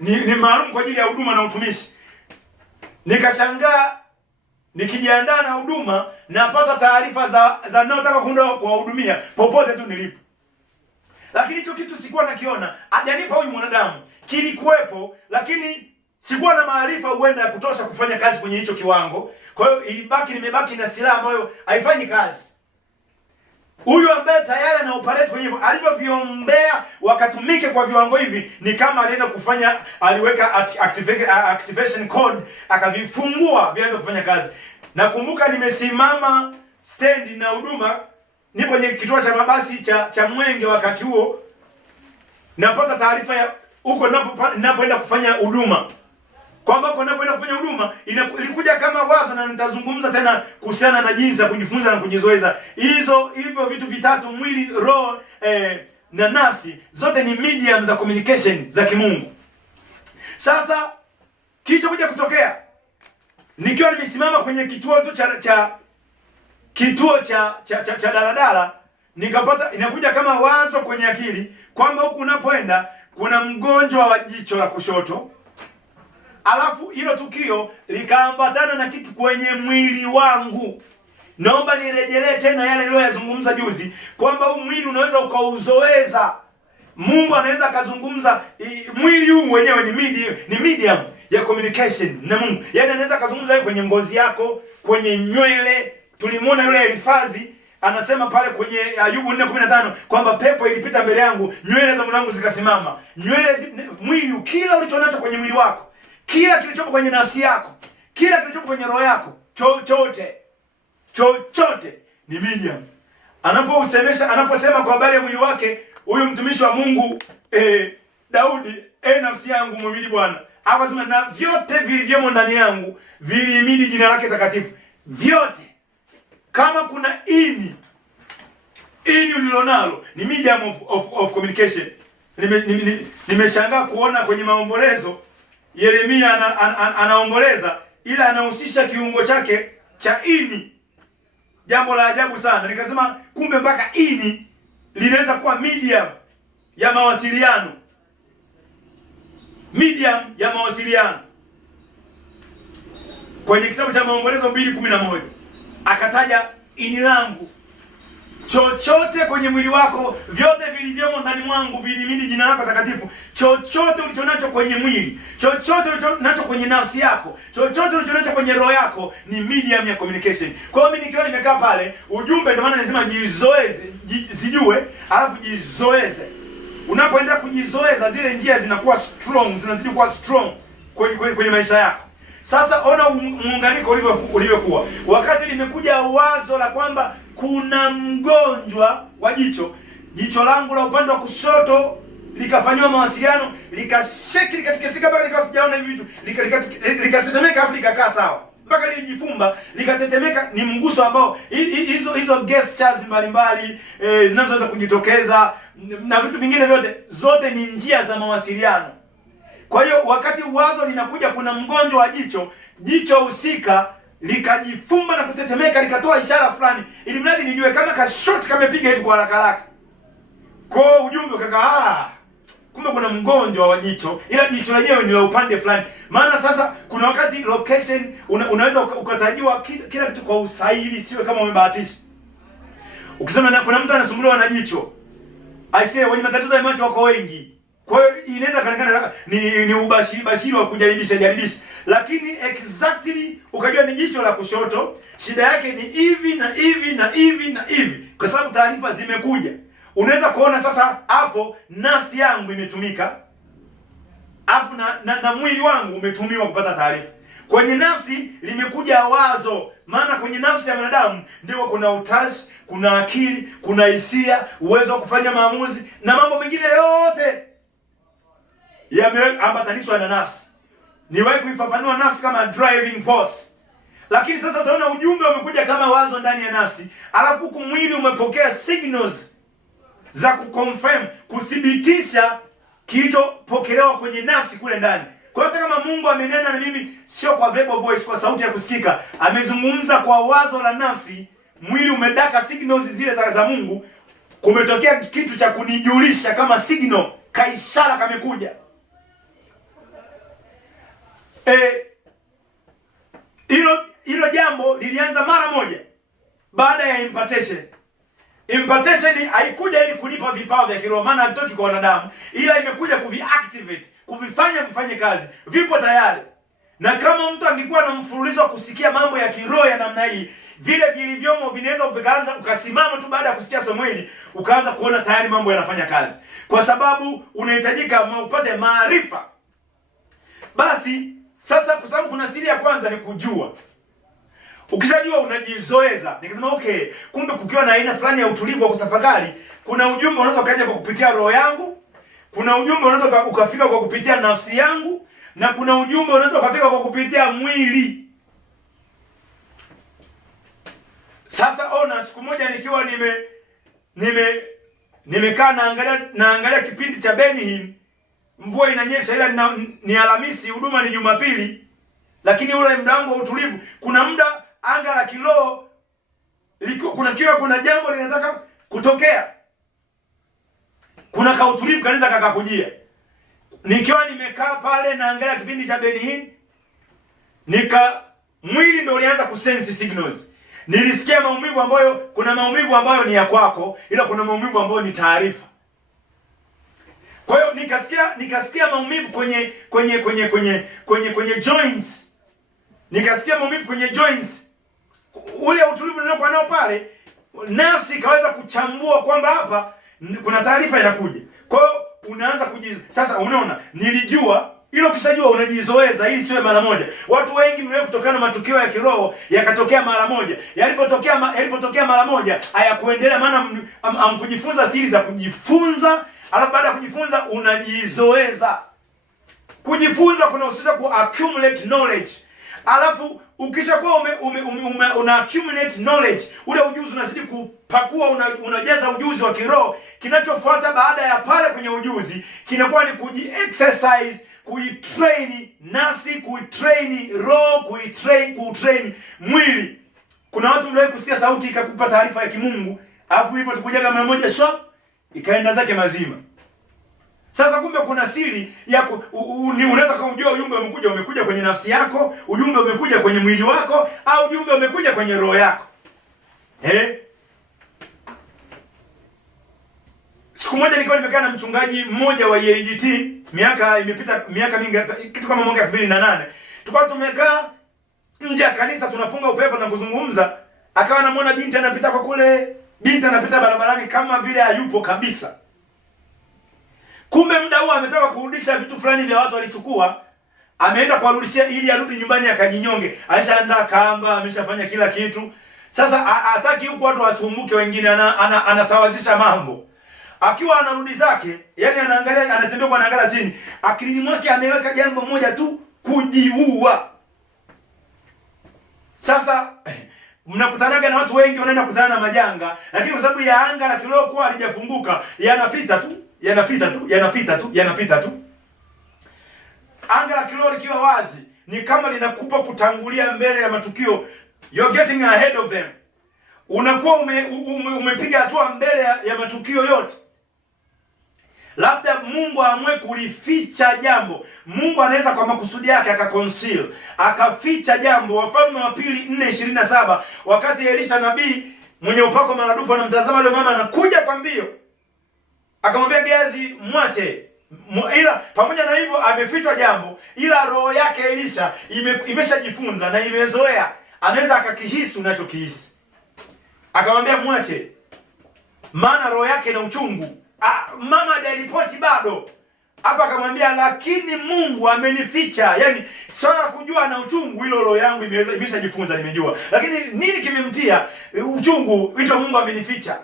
ni maalum kwa ajili ya huduma na utumishi. Nikashangaa nikijiandaa na huduma napata taarifa za naotaka kwenda kuwahudumia popote tu nilipo. lakini hicho kitu sikuwa nakiona, hajanipa huyu mwanadamu, kilikuwepo, lakini sikuwa na maarifa huenda ya kutosha kufanya kazi kwenye hicho kiwango. Kwa hiyo nimebaki na silaha ambayo haifanyi kazi. Huyu ambaye tayari ana operate kwenye hivyo, alivyoviombea wakatumike kwa viwango hivi, ni kama alienda kufanya, aliweka activation code, akavifungua vianze kufanya kazi. Nakumbuka nimesimama stand na huduma, nipo kwenye kituo cha mabasi cha Mwenge wakati huo, napata taarifa ya huko ninapoenda kufanya huduma, kwamba huko ninapoenda kufanya huduma ilikuja kama wazo, na nitazungumza tena kuhusiana na jinsi ya kujifunza na kujizoeza. Hivyo vitu vitatu, mwili, roho na nafsi, zote ni medium za communication za kimungu. Sasa kilichokuja kutokea, nikiwa nimesimama kwenye kituo tu cha daladala, nikapata inakuja kama wazo kwenye akili kwamba huku unapoenda kuna mgonjwa wa jicho la kushoto. Alafu hilo tukio likaambatana na kitu kwenye mwili wangu. Naomba nirejelee tena yale niliyozungumza juzi, kwamba huu mwili unaweza ukauzoeza. Mungu anaweza akazungumza, mwili huu wenyewe ni medium ya communication na Mungu. Yaani anaweza akazungumza kwenye ngozi yako, kwenye nywele. Tulimuona yule Elifazi anasema pale kwenye Ayubu 4:15 kwamba pepo ilipita mbele yangu, nywele za mwanangu zikasimama. Mwili, kila ulichonacho kwenye mwili wako, kila kilichopo kwenye nafsi yako, kila kilichopo kwenye roho yako, chochote ni medium. Anaposema kwa habari ya mwili wake huyu mtumishi wa Mungu Daudi, nafsi yangu mwimidi Bwana. Akasema na vyote vilivyomo ndani yangu vilihimidi jina lake takatifu. Vyote. Kama kuna ini ulilonalo ni medium of communication. Nimeshangaa kuona kwenye maombolezo Yeremia anaomboleza, ila anahusisha kiungo chake cha ini. Jambo la ajabu sana. Nikasema kumbe mpaka ini linaweza kuwa medium ya mawasiliano. Medium ya mawasiliano. Kwenye kitabu cha Maombolezo 2:11 akataja ini langu. Chochote kwenye mwili wako, vyote vilivyomo ndani mwangu vilihimidi jina lako takatifu. Chochote ulichonacho kwenye mwili, chochote ulichonacho kwenye nafsi yako, chochote ulichonacho kwenye roho yako ni medium ya communication. Kwa hiyo mimi nikiwa nimekaa pale, ujumbe ndio maana nasema jizoeze, zijue, alafu jizoeze. Unapoenda kujizoeza, zile njia zinakuwa strong, zinazidi kuwa strong kwenye maisha yako. Sasa ona muunganiko ulivyokuwa. Wakati limekuja wazo la kwamba kuna mgonjwa wa jicho langu la upande wa kushoto likafanywa mawasiliano, likasheki, likatikisika, mpaka nikawa sijaona hivi vitu, likatetemeka, afu likakaa sawa, mpaka lilijifumba likatetemeka. Ni mguso ambao hizo gestures mbalimbali zinazoweza kujitokeza na vitu vingine vyote, zote ni njia za mawasiliano. Kwa hiyo wakati wazo linakuja kuna mgonjwa wa jicho husika likajifumba na kutetemeka, likatoa ishara fulani, ili mradi nijue kama ka shot kamepiga hivi kwa haraka. Kwa ujumbe ukaka, kumbe kuna mgonjwa wa jicho, ila jicho lenyewe ni la upande fulani. Maana sasa kuna wakati location unaweza ukatajiwa kila kitu kwa usahihi, siwe kama umebahatisha. Ukisema na kuna mtu anasumbuliwa na jicho, aisee, wenye matatizo ya macho wako wengi. Kwa hiyo inaweza kaonekana ni ubashiri wa kujaribisha, lakini exactly ukajua ni jicho la kushoto, shida yake ni hivi na hivi na hivi na hivi, kwa sababu taarifa zimekuja. Unaweza kuona sasa hapo nafsi yangu imetumika, afu na mwili wangu umetumiwa kupata taarifa. Kwenye nafsi limekuja wazo, maana kwenye nafsi ya mwanadamu ndio kuna utashi, kuna akili, kuna hisia, uwezo wa kufanya maamuzi na mambo mengine yote yameambatanishwa na nafsi. Niwahi kuifafanua nafsi kama driving force. Lakini sasa utaona ujumbe umekuja kama wazo ndani ya nafsi, alafu huku mwili umepokea signals za kuconfirm, kuthibitisha kilichopokelewa kwenye nafsi kule ndani. Kwa hiyo kama Mungu amenena na mimi sio kwa verbal voice, kwa sauti ya kusikika, amezungumza kwa wazo la nafsi, mwili umedaka signals zile za Mungu, kumetokea kitu cha kunijulisha kama signal, kaishara kamekuja. Hilo jambo lilianza mara moja baada ya impartation. Impartation haikuja ili kunipa vipawa vya kiroho, maana havitoki kwa wanadamu, ila imekuja kuviactivate, kuvifanya vifanye kazi. Vipo tayari. Na kama mtu angekuwa na mfululizo wa kusikia mambo ya kiroho ya namna hii, vile vilivyomo vinaweza vikaanza, ukasimama tu baada ya kusikia somo hili ukaanza kuona tayari mambo yanafanya kazi, kwa sababu unahitajika upate maarifa. Basi sasa, kwa sababu kuna siri ya kwanza ni kujua. Ukishajua unajizoeza. Nikasema okay, kumbe kukiwa na aina fulani ya utulivu wa kutafakari, kuna ujumbe unaweza ukaja kwa kupitia roho yangu, kuna ujumbe unaweza ukafika kwa kupitia nafsi yangu, na kuna ujumbe unaweza ukafika kwa kupitia mwili. Sasa ona, siku moja nikiwa nimekaa naangalia kipindi cha Benny, mvua inanyesha, ila ni Alhamisi, huduma ni Jumapili, lakini ule muda wangu wa utulivu, kuna muda anga la kiroho kuna jambo linataka kutokea, kuna kautulivu kanaweza kakakujia. Nikiwa nimekaa pale naangalia kipindi cha Benny, mwili ndio ulianza kusense signals. Nilisikia maumivu ambayo, kuna maumivu ambayo ni ya kwako, ila kuna maumivu ambayo ni taarifa. Kwa hiyo nikasikia maumivu kwenye joints. Nikasikia maumivu kwenye joints. Ule utulivu niliokuwa nao pale, nafsi ikaweza kuchambua kwamba hapa kuna taarifa inakuja. Kwa hiyo unaanza sasa unaona, nilijua hilo. Ukishajua unajizoeza ili siwe mara moja. Watu wengi mnawe kutokana na matukio ya kiroho yakatokea mara moja. Yalipotokea mara moja hayakuendelea, maana amkujifunza siri za kujifunza, alafu baada ya kujifunza unajizoeza. Kujifunza kunahusisha ku accumulate knowledge. Alafu ukishakuwa una accumulate knowledge, ule ujuzi unazidi kupakua, unajaza ujuzi wa kiroho. Kinachofuata baada ya pale kwenye ujuzi kinakuwa ni kuji-exercise, kuitrain nafsi, kuitrain roho, kuitrain mwili. Kuna watu mliwahi kusikia sauti ikakupa taarifa ya kimungu, alafu hivyo tukujaga mara moja shwa ikaenda zake mazima. Sasa kumbe kuna siri ya unaweza kujua ujumbe umekuja kwenye nafsi yako, ujumbe umekuja kwenye mwili wako, au ujumbe umekuja kwenye roho yako. Siku moja nilikuwa nimekaa na mchungaji mmoja wa EAGT, imepita miaka mingi, kitu kama mwaka 2008. Tulikuwa tumekaa nje ya kanisa tunapunga upepo na kuzungumza, akawa anamuona binti anapita kwa kule, binti anapita barabarani kama vile hayupo kabisa. Kumbe muda huo ametoka kurudisha vitu fulani vya watu walichukua, ameenda kuwarudishia ili arudi nyumbani akajinyonge. Alishaandaa kamba, ameshafanya kila kitu. Sasa hataki huko watu wasumbuke wengine, anasawazisha mambo. Akiwa anarudi zake, yani anaangalia, anatembea kwa anaangalia chini, akilini mwake ameweka jambo moja tu, kujiua. Sasa mnakutanaga na watu wengi wanaenda kutana na majanga, lakini kwa sababu ya anga la kiroho kwa halijafunguka, yanapita tu. Anga la kiroho likiwa wazi ni kama linakupa kutangulia mbele ya matukio. You're getting ahead of them. Unakuwa umepiga hatua mbele ya matukio yote. Labda Mungu aamue kulificha jambo. Mungu anaweza kwa makusudi yake akaconceal, akaficha jambo. Wafalme wa Pili 4:27, wakati Elisha nabii mwenye upako maradufu anamtazama yule mama anakuja kwa mbio, akamwambia Gehazi, mwache. Ila pamoja na hivyo amefichwa jambo, ila roho yake Elisha imeshajifunza na imezoea, anaweza akakihisi unachokihisi. Akamwambia mwache, maana roho yake ina uchungu. Mama hajaripoti bado. Hapa akamwambia lakini Mungu amenificha. Yaani swala kujua na uchungu, hilo roho yangu imeshajifunza, nimejua. Lakini nini kimemtia uchungu? Hicho Mungu amenificha.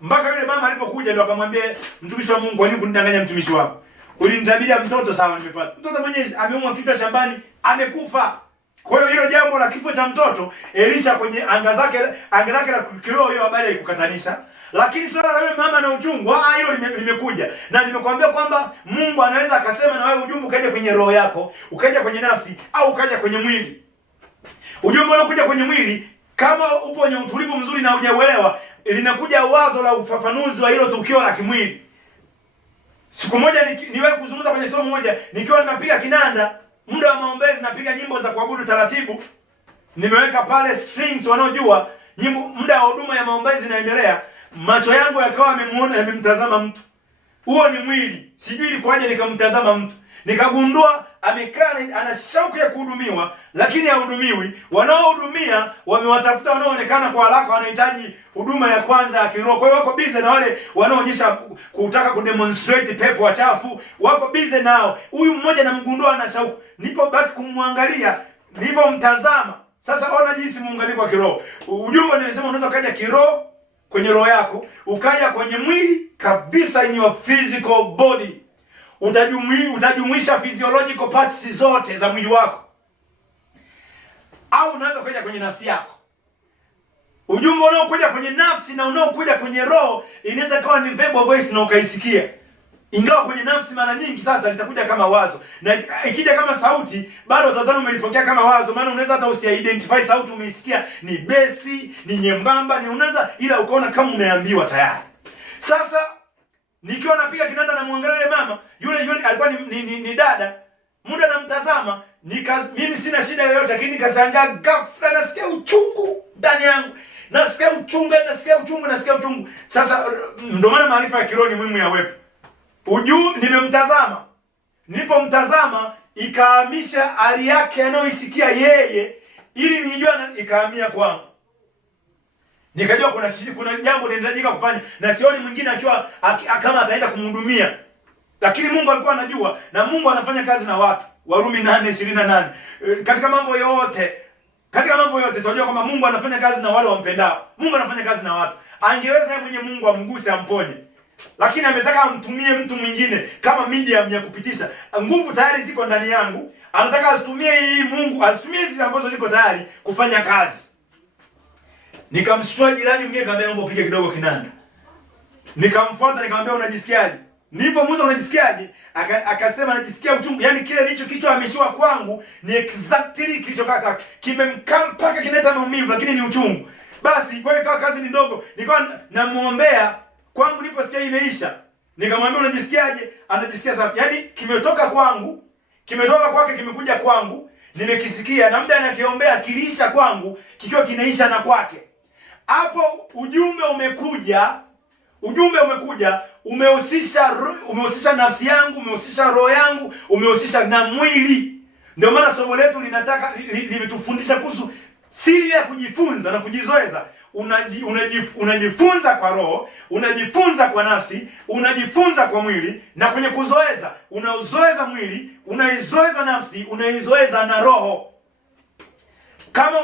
Mpaka yule mama alipokuja ndio akamwambia, mtumishi wa Mungu, kwa nini kunidanganya mtumishi wako? Ulinitabiria mtoto, sawa, nimepata. Mtoto mwenyewe ameumwa kichwa shambani, amekufa. Kwa hiyo hilo jambo la kifo cha mtoto, Elisha kwenye anga lake la kiroho hiyo habari haikukatanisha. Lakini swala la yule mama na uchungu, hilo limekuja. Na nimekuambia kwamba Mungu anaweza akasema na wewe ujumbe ukaja kwenye roho yako, ukaja kwenye nafsi, au ukaja kwenye mwili. Ujumbe unakuja kwenye mwili, kama upo kwenye utulivu mzuri na hujauelewa, linakuja wazo la ufafanuzi wa hilo tukio la kimwili. Siku moja niwahi kuzungumza kwenye somo moja, nikiwa ninapiga kinanda, muda wa maombezi, napiga nyimbo za kuabudu taratibu. Nimeweka pale strings wanaojua, nyimbo muda wa huduma ya maombezi inaendelea. macho yangu yakawa yamemtazama mtu. Huo ni mwili. Sijui ilikuwaje nikamtazama mtu. Nikagundua amekaa ana shauku ya kuhudumiwa lakini hahudumiwi. Wanaohudumia wamewatafuta wanaoonekana kwa haraka, wanahitaji huduma ya kwanza ya kiroho. Kwa hiyo wako busy na wale wanaoonyesha kutaka kudemonstrate pepo wachafu, wako busy nao. Huyu mmoja namgundua ana shauku. Nipo baki kumwangalia, nilipomtazama. Sasa ona jinsi muunganiko wa kiroho. Ujumbe nimesema unaweza kaja kiroho kwenye roho yako, ukaja kwenye mwili kabisa, in your physical body. Utajumuisha physiological parts zote za mwili wako. Au unaweza kuja kwenye nafsi yako. Ujumbe unaokuja kwenye nafsi na unaokuja kwenye roho inaweza kuwa ni verbal voice na ukaisikia. Ingawa kwenye nafsi mara nyingi sasa litakuja kama wazo. Na ikija kama sauti bado utazana umelipokea kama wazo, maana unaweza hata usi-identify sauti umeisikia ni besi, ni nyembamba, ni unaweza ila ukaona kama umeambiwa tayari. Sasa nikiwa napiga kinanda na muangalia yule mama, yule alikuwa ni dada. Muda namtazama, mimi sina shida yoyote, lakini nikashangaa ghafla nasikia uchungu ndani yangu. Nasikia uchungu. Sasa ndio maana maarifa ya kiroho ni muhimu ya wepo. Nimemtazama. Nilipomtazama ikahamisha hali yake anayoisikia yeye ili nijue ikahamia kwangu. Nikajua kuna jambo linahitajika kufanya na sioni mwingine akiwa kama ataenda kumhudumia. Lakini Mungu alikuwa anajua na Mungu anafanya kazi na watu. Warumi 8:28. Katika mambo yote tunajua kwamba Mungu anafanya kazi na wale wampendao. Mungu anafanya kazi na watu. Angeweza yeye mwenye Mungu amguse amponye. Lakini ametaka amtumie mtu mwingine kama medium ya kupitisha. Nguvu tayari ziko ndani yangu. Anataka azitumie hii Mungu, azitumie hizi ambazo ziko tayari kufanya kazi. Nikamshtua jirani mwingine nikamwambia naomba upige kidogo kinanda. Nikamfuata nikamwambia unajisikiaje? Nilipomuuliza unajisikiaje? Akasema najisikia uchungu. Yaani kile nilicho kichwa ameshiwa kwangu ni exactly kilichokaa kimemkaa mpaka kinaleta maumivu lakini ni uchungu. Basi kwa hiyo kazi ni ndogo. Nilikuwa namuombea kwangu niliposikia imeisha. Nikamwambia unajisikiaje? Anajisikia safi. Yaani kimetoka kwangu, kimetoka kwake kimekuja kwangu, nimekisikia na muda anakiombea kilisha kwangu, kikiwa kinaisha na kwake. Hapo ujumbe umekuja, umehusisha nafsi yangu, umehusisha roho yangu, umehusisha na mwili. Ndio maana somo letu limetufundisha kuhusu siri ya kujifunza na kujizoeza. Unajifunza kwa roho, unajifunza kwa nafsi, unajifunza kwa mwili, na kwenye kuzoeza, unauzoeza mwili, unaizoeza nafsi, unaizoeza na roho. Kama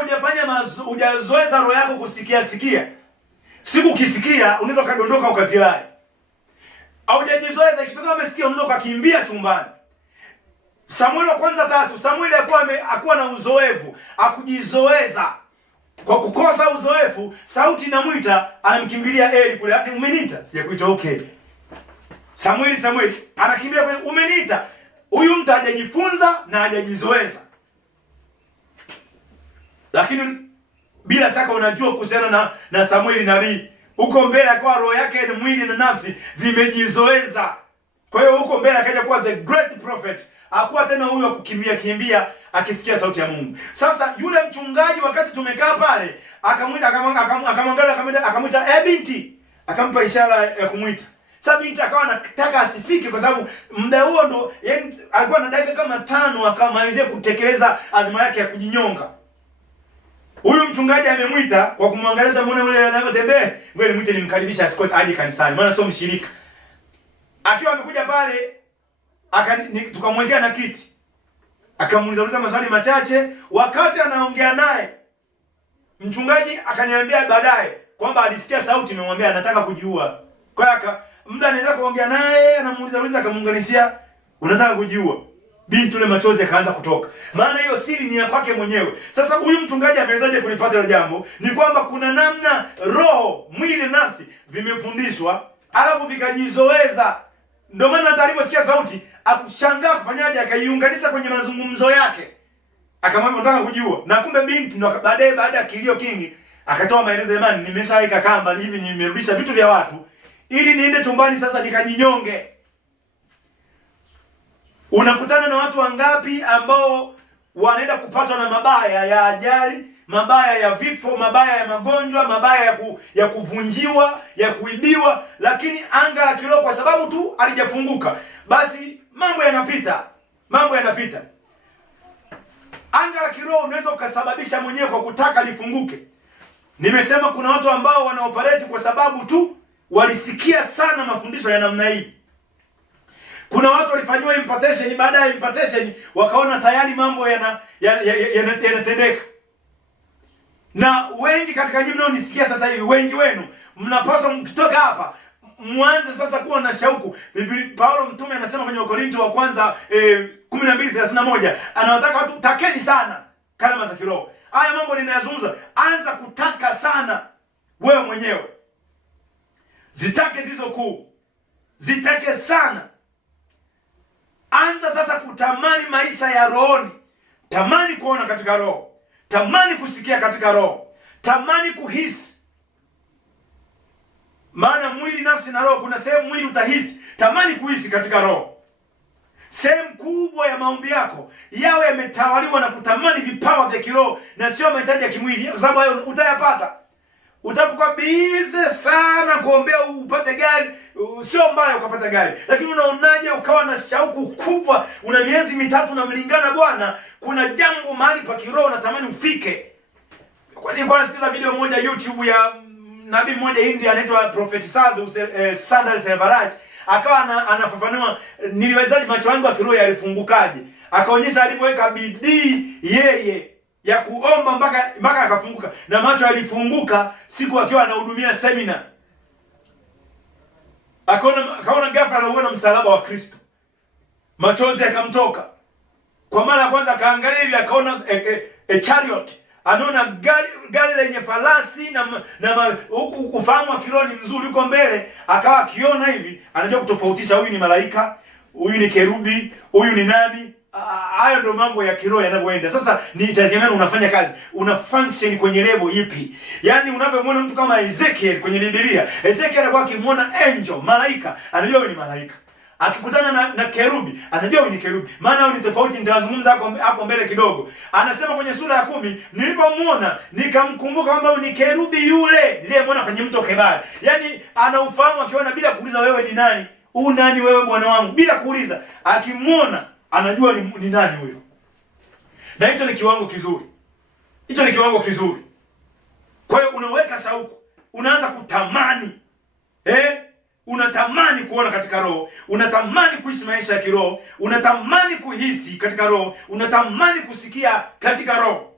hujazoeza roho yako kusikia, siku ukisikia unaweza kadondoka ukazilai. Au hujajizoeza ikitoka umesikia unaweza kukimbia chumbani. Samueli wa kwanza 3, Samueli hakuwa na uzoefu, akujizoeza. Kwa kukosa uzoefu, sauti inamuita, anamkimbilia Eli kule, umeniita? Sijakuita, okay. Samueli anakimbia kule, umeniita? Huyu mtu hajajifunza na hajajizoeza. Lakini bila shaka unajua kuhusiana na Samueli nabii. Huko mbele akawa roho yake na mwili na nafsi vimejizoeza. Kwa hiyo huko mbele akaja kuwa the great prophet. Hakuwa tena huyu wa kukimbia akisikia sauti ya Mungu. Sasa yule mchungaji wakati tumekaa pale, akamwita binti, akampa ishara ya kumuita. Sasa binti akawa anataka asifike kwa sababu muda huo ndo yani alikuwa na dakika kama 5 akamaliza kutekeleza adhima yake ya kujinyonga. Huyu mchungaji amemwita kwa kumwangalia muone yule anayotembea, ngoja nimwite nimkaribisha asikose aje kanisani maana sio mshirika. Akiwa amekuja pale tukamwekea na kiti. Akamuuliza maswali machache, wakati anaongea naye mchungaji akaniambia baadaye kwamba alisikia sauti imemwambia anataka kujiua. Kwa hiyo muda anaenda kuongea naye anamuuliza akamuunganishia unataka kujiua. Binti yule machozi akaanza kutoka. Maana hiyo siri ni ya kwake mwenyewe. Sasa huyu mchungaji amewezaje kulipata hilo jambo? Ni kwamba kuna namna roho, mwili, nafsi vimefundishwa alafu vikajizoeza. Ndio maana hata aliposikia sauti akushangaa kufanyaje, akaiunganisha kwenye mazungumzo yake. Akamwambia unataka kujiua. Na kumbe binti ndo baada ya kilio kingi akatoa maelezo, jamani nimeshaweka kamba hivi, nimerudisha vitu vya watu ili niende chumbani sasa nikajinyonge. Unakutana na watu wangapi ambao wanaenda kupatwa na mabaya ya ajali, mabaya ya vifo, mabaya ya magonjwa, mabaya ya kuvunjiwa, ya kuibiwa. Lakini anga la kiroho kwa sababu tu alijafunguka, basi mambo yanapita. Anga la kiroho unaweza ukasababisha mwenyewe kwa kutaka lifunguke. Nimesema kuna watu ambao wanaoperate kwa sababu tu walisikia sana mafundisho ya namna hii. Kuna watu walifanywa impartation, baada ya impartation wakaona tayari mambo yanatendeka. Na wengi katika nyinyi mnaonisikia sasa hivi, wengi wenu mnapaswa mkitoka hapa mwanze sasa kuwa na shauku. Paulo mtume anasema kwenye Wakorintho wa kwanza 12:31, anawataka watu takeni sana karama za kiroho. Haya mambo ninayazungumza, anza kutaka sana wewe mwenyewe. Zitake zilizo kuu. Zitake sana. Anza sasa kutamani maisha ya rohoni. Tamani kuona katika roho. Tamani kusikia katika roho. Tamani kuhisi. Maana mwili, nafsi na roho, kuna sehemu mwili utahisi. Tamani kuhisi katika roho. Sehemu kubwa ya maombi yako yawe yametawaliwa na kutamani vipawa vya kiroho na sio mahitaji ya kimwili, kwa sababu hayo utayapata. Utapokuwa busy sana kuombea upate gari, sio mbaya ukapata gari. Lakini unaonaje ukawa na shauku kubwa, una miezi 3 unamlingana Bwana, kuna jambo mahali pa kiroho unatamani ufike. Kwa nini nasikiza video moja YouTube ya nabii mmoja India anaitwa Prophet Sandal Selvaraj, akawa anafafanua niliwezaje macho yangu ya kiroho yalifungukaje. Akaonyesha alivyoweka bidii yeye ya kuomba mpaka akafunguka, na macho yalifunguka siku akiwa anahudumia seminar. Akaona ghafla anaona msalaba wa Kristo. Machozi yakamtoka. Kwa mara ya kwanza akaangalia hivi, akaona chariot. Anaona gari lenye farasi na ufahamu wa kiroho ni mzuri uko mbele. Akawa akiona hivi, anajua kutofautisha huyu ni malaika, huyu ni kerubi, huyu ni nani. Hayo ndio mambo ya kiroho yanavyoenda. Sasa ni itategemea unafanya kazi, una function kwenye level ipi. Yaani unavyomwona mtu kama Ezekiel kwenye Biblia, Ezekiel alikuwa akimwona angel, malaika, anajua huyu ni malaika. Akikutana na kerubi, anajua huyu ni kerubi. Maana huyu ni tofauti, nitazungumza hapo mbele kidogo. Anasema kwenye sura ya 10, nilipomwona nikamkumbuka kwamba huyu ni kerubi yule niliyemwona kwenye mto Kebari. Yaani anaufahamu akiona bila kuuliza wewe ni nani? Huyu nani wewe bwana wangu? Bila kuuliza, akimwona anajua ni nani huyo. Na hicho ni kiwango kizuri. Hicho ni kiwango kizuri. Kwa hiyo unaweka shauku, unaanza kutamani. Unatamani kuona katika roho, unatamani kuishi maisha ya kiroho, unatamani kuhisi katika roho, unatamani kusikia katika roho.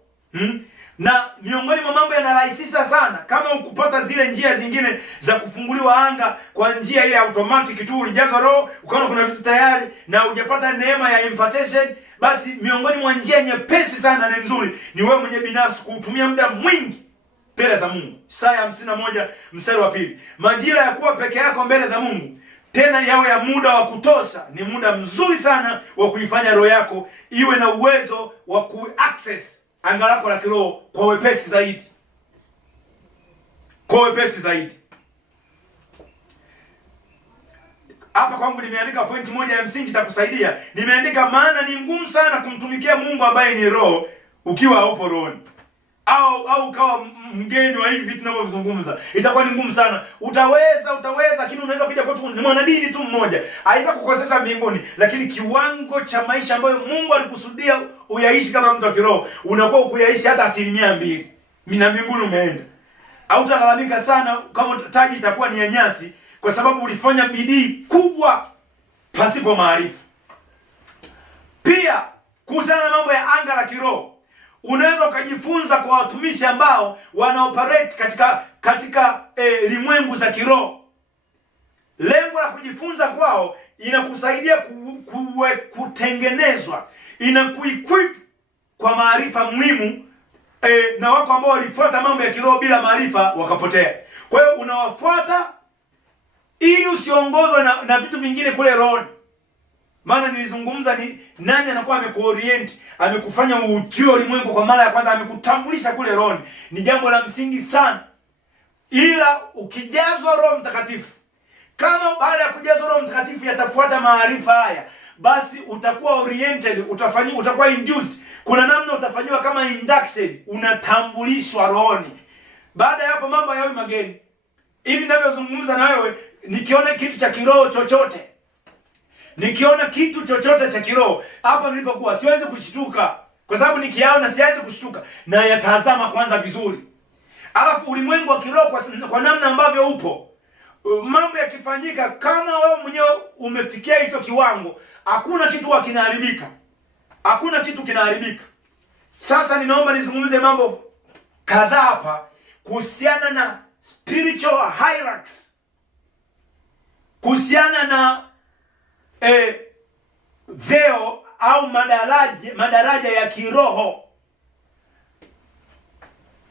Na miongoni mwa mambo yanarahisisha sana kama ukupata zile njia zingine za kufunguliwa anga kwa njia ile automatic tu, ulijazwa roho, ukaona kuna vitu tayari na hujapata neema ya impartation, basi miongoni mwa njia nyepesi sana na nzuri ni wewe mwenye binafsi kutumia muda mwingi mbele za Mungu. Isaya 51:2. Majira ya kuwa peke yako mbele za Mungu, tena yawe ya muda wa kutosha, ni muda mzuri sana wa kuifanya roho yako iwe na uwezo wa kuaccess anga lako la kiroho kwa wepesi zaidi. Kwa wepesi zaidi. Hapa kwangu nimeandika point moja ya msingi itakusaidia. Nimeandika maana ni ngumu sana kumtumikia Mungu ambaye ni roho ukiwa haupo rohoni. Au ukawa mgeni wa hivi vitu tunavyozungumza. Itakuwa ni ngumu sana. Utaweza lakini unaweza kuja kwetu ni mwanadini tu mmoja. Haita kukosesha mbinguni, lakini kiwango cha maisha ambayo Mungu alikusudia uyaishi kama mtu wa kiroho, unakuwa ukuyaishi hata 2%. Na mbinguni umeenda. Hautalalamika sana kama taji itakuwa ni ya nyasi, kwa sababu ulifanya bidii kubwa pasipo maarifa. Pia kuhusiana na mambo ya anga la kiroho, unaweza ukajifunza kwa watumishi ambao wanaoperate katika limwengu za kiroho. Lengo la kujifunza kwao inakusaidia kutengenezwa, inakuequip kwa maarifa muhimu, na wako ambao walifuata mambo ya kiroho bila maarifa wakapotea. Kwa hiyo unawafuata ili usiongozwe na vitu vingine kule rohoni. Maana nilizungumza ni nani anakuwa amekuorient, amekufanya uutio ulimwengu kwa mara ya kwanza, amekutambulisha kule rohoni. Ni jambo la msingi sana. Ila ukijazwa Roho Mtakatifu, Kama baada ya kujazwa Roho Mtakatifu yatafuata maarifa haya, basi utakuwa oriented, utakuwa induced. Kuna namna utafanywa kama induction, unatambulishwa rohoni. Baada ya hapo mambo yawe mageni. Hivi ninavyozungumza na wewe, nikiona kitu cha kiroho chochote, nikiona kitu chochote cha kiroho, hapa nilipokuwa siwezi kushtuka, kwa sababu nikiaona sianze kushtuka, na yatazama kwanza vizuri. Alafu ulimwengu wa kiroho kwa namna ambavyo upo, mambo yakifanyika, kama wewe mwenyewe umefikia hicho kiwango, hakuna kitu kinaharibika. Hakuna kitu kinaharibika. Sasa ninaomba nizungumze mambo kadhaa hapa kuhusiana na spiritual hierarchies, kuhusiana na vyeo au madaraja ya kiroho,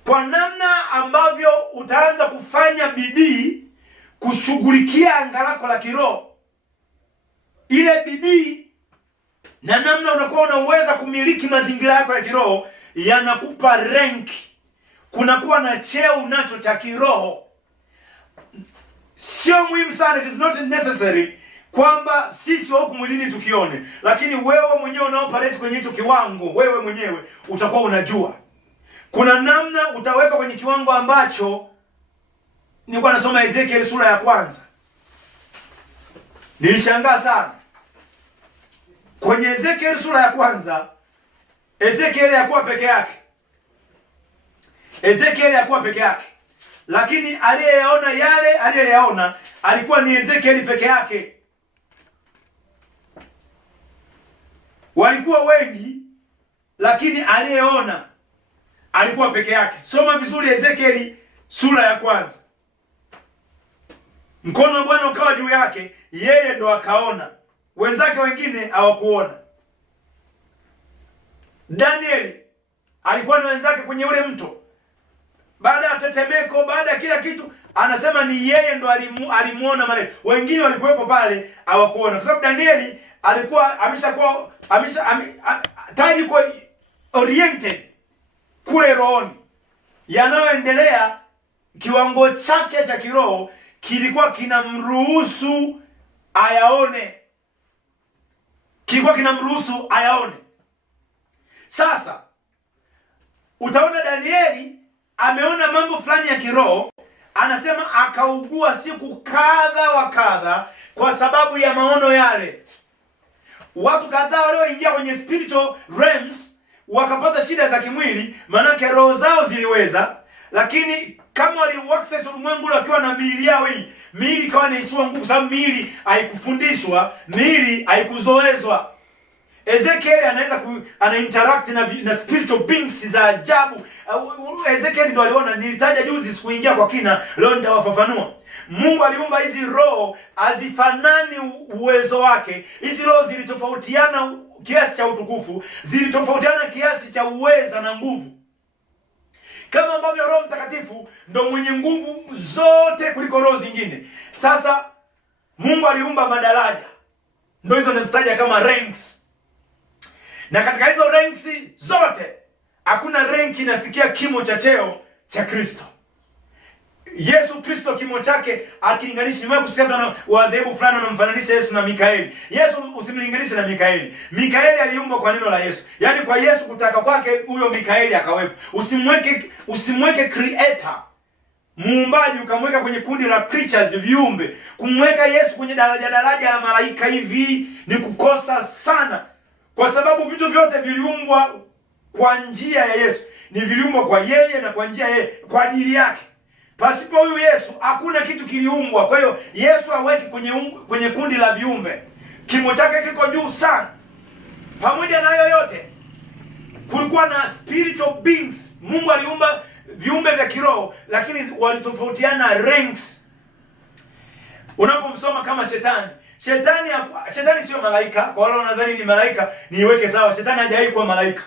kwa namna ambavyo utaanza kufanya bidii kushughulikia anga lako la kiroho. Ile bidii na namna unakuwa unaweza kumiliki mazingira yako ya kiroho yanakupa rank. Kunakuwa na cheo unacho cha kiroho. Sio muhimu sana, it is not necessary kwamba sisi huku mwilini tukione, lakini wewe mwenyewe unaoperate kwenye hicho kiwango, wewe mwenyewe utakuwa unajua. Kuna namna utaweka kwenye kiwango ambacho, nilikuwa nasoma Ezekiel sura ya 1. Nilishangaa sana. Kwenye Ezekiel sura ya 1, Ezekiel hakuwa peke yake. Ezekiel hakuwa peke yake. Lakini aliyeyaona yale aliyeyaona alikuwa ni Ezekiel peke yake. Walikuwa wengi, lakini aliyeona alikuwa peke yake. Soma vizuri Ezekiel sura ya 1. Mkono wa Bwana ukawa juu yake, yeye ndo akaona, wenzake wengine hawakuona. Danieli alikuwa na wenzake kwenye ule mto. Baada ya tetemeko, baada ya kila kitu, anasema ni yeye ndo alimuona malaika. Wengine walikuwepo pale hawakuona, kwa sababu Danieli alikuwa tayari kwa oriented kule rohoni. Yanayoendelea, kiwango chake cha kiroho kilikuwa kinamruhusu ayaone. Kilikuwa kinamruhusu ayaone. Sasa utaona Danieli ameona mambo fulani ya kiroho, anasema akaugua siku kadha wa kadha kwa sababu ya maono yale. Watu kadhaa walioingia kwenye spiritual realms wakapata shida za kimwili, manake roho zao ziliweza, lakini kama wali access ulimwengu wakiwa na miili yao hii, miili ikawa inaishiwa nguvu, sababu miili haikufundishwa, miili haikuzoezwa. Ezekiel ana interact na spiritual beings za ajabu. Ezekiel ndo aliona, nilitaja juzi, sikuingia kwa kina, leo nitawafafanua. Mungu aliumba hizi roho azifanani uwezo wake. Hizi roho zilitofautiana kiasi cha utukufu, zilitofautiana kiasi cha uweza na nguvu. Kama ambavyo Roho Mtakatifu ndo mwenye nguvu zote kuliko roho zingine. Sasa Mungu aliumba madaraja. Ndio hizo nazitaja kama ranks. Na katika hizo ranks zote, hakuna rank inafikia kimo cha cheo cha Kristo. Yesu Kristo kimo chake akilinganisha, nimewahi kusikia wa dhehebu fulani wanamfananisha Yesu na Mikaeli. Yesu usimlinganishe na Mikaeli. Mikaeli aliumbwa kwa neno la Yesu. Yaani kwa Yesu kutaka kwake huyo Mikaeli akawepo. Usimweke creator, muumbaji, ukamweka kwenye kundi la creatures, viumbe. Kumweka Yesu kwenye daraja la malaika hivi ni kukosa sana. Kwa sababu vitu vyote viliumbwa kwa njia ya Yesu. Ni viliumbwa kwa yeye na kwa njia yeye, kwa ajili yake. Pasipo huyu Yesu hakuna kitu kiliumbwa. Kwa hiyo Yesu haweki kwenye kundi la viumbe. Kimo chake kiko juu sana. Pamoja na yote, kulikuwa na spiritual beings. Mungu aliumba viumbe vya kiroho, lakini walitofautiana ranks. Unapomsoma kama Shetani sio malaika. Kwa wale wanadhani ni malaika, niweke sawa, Shetani hajawahi kuwa malaika.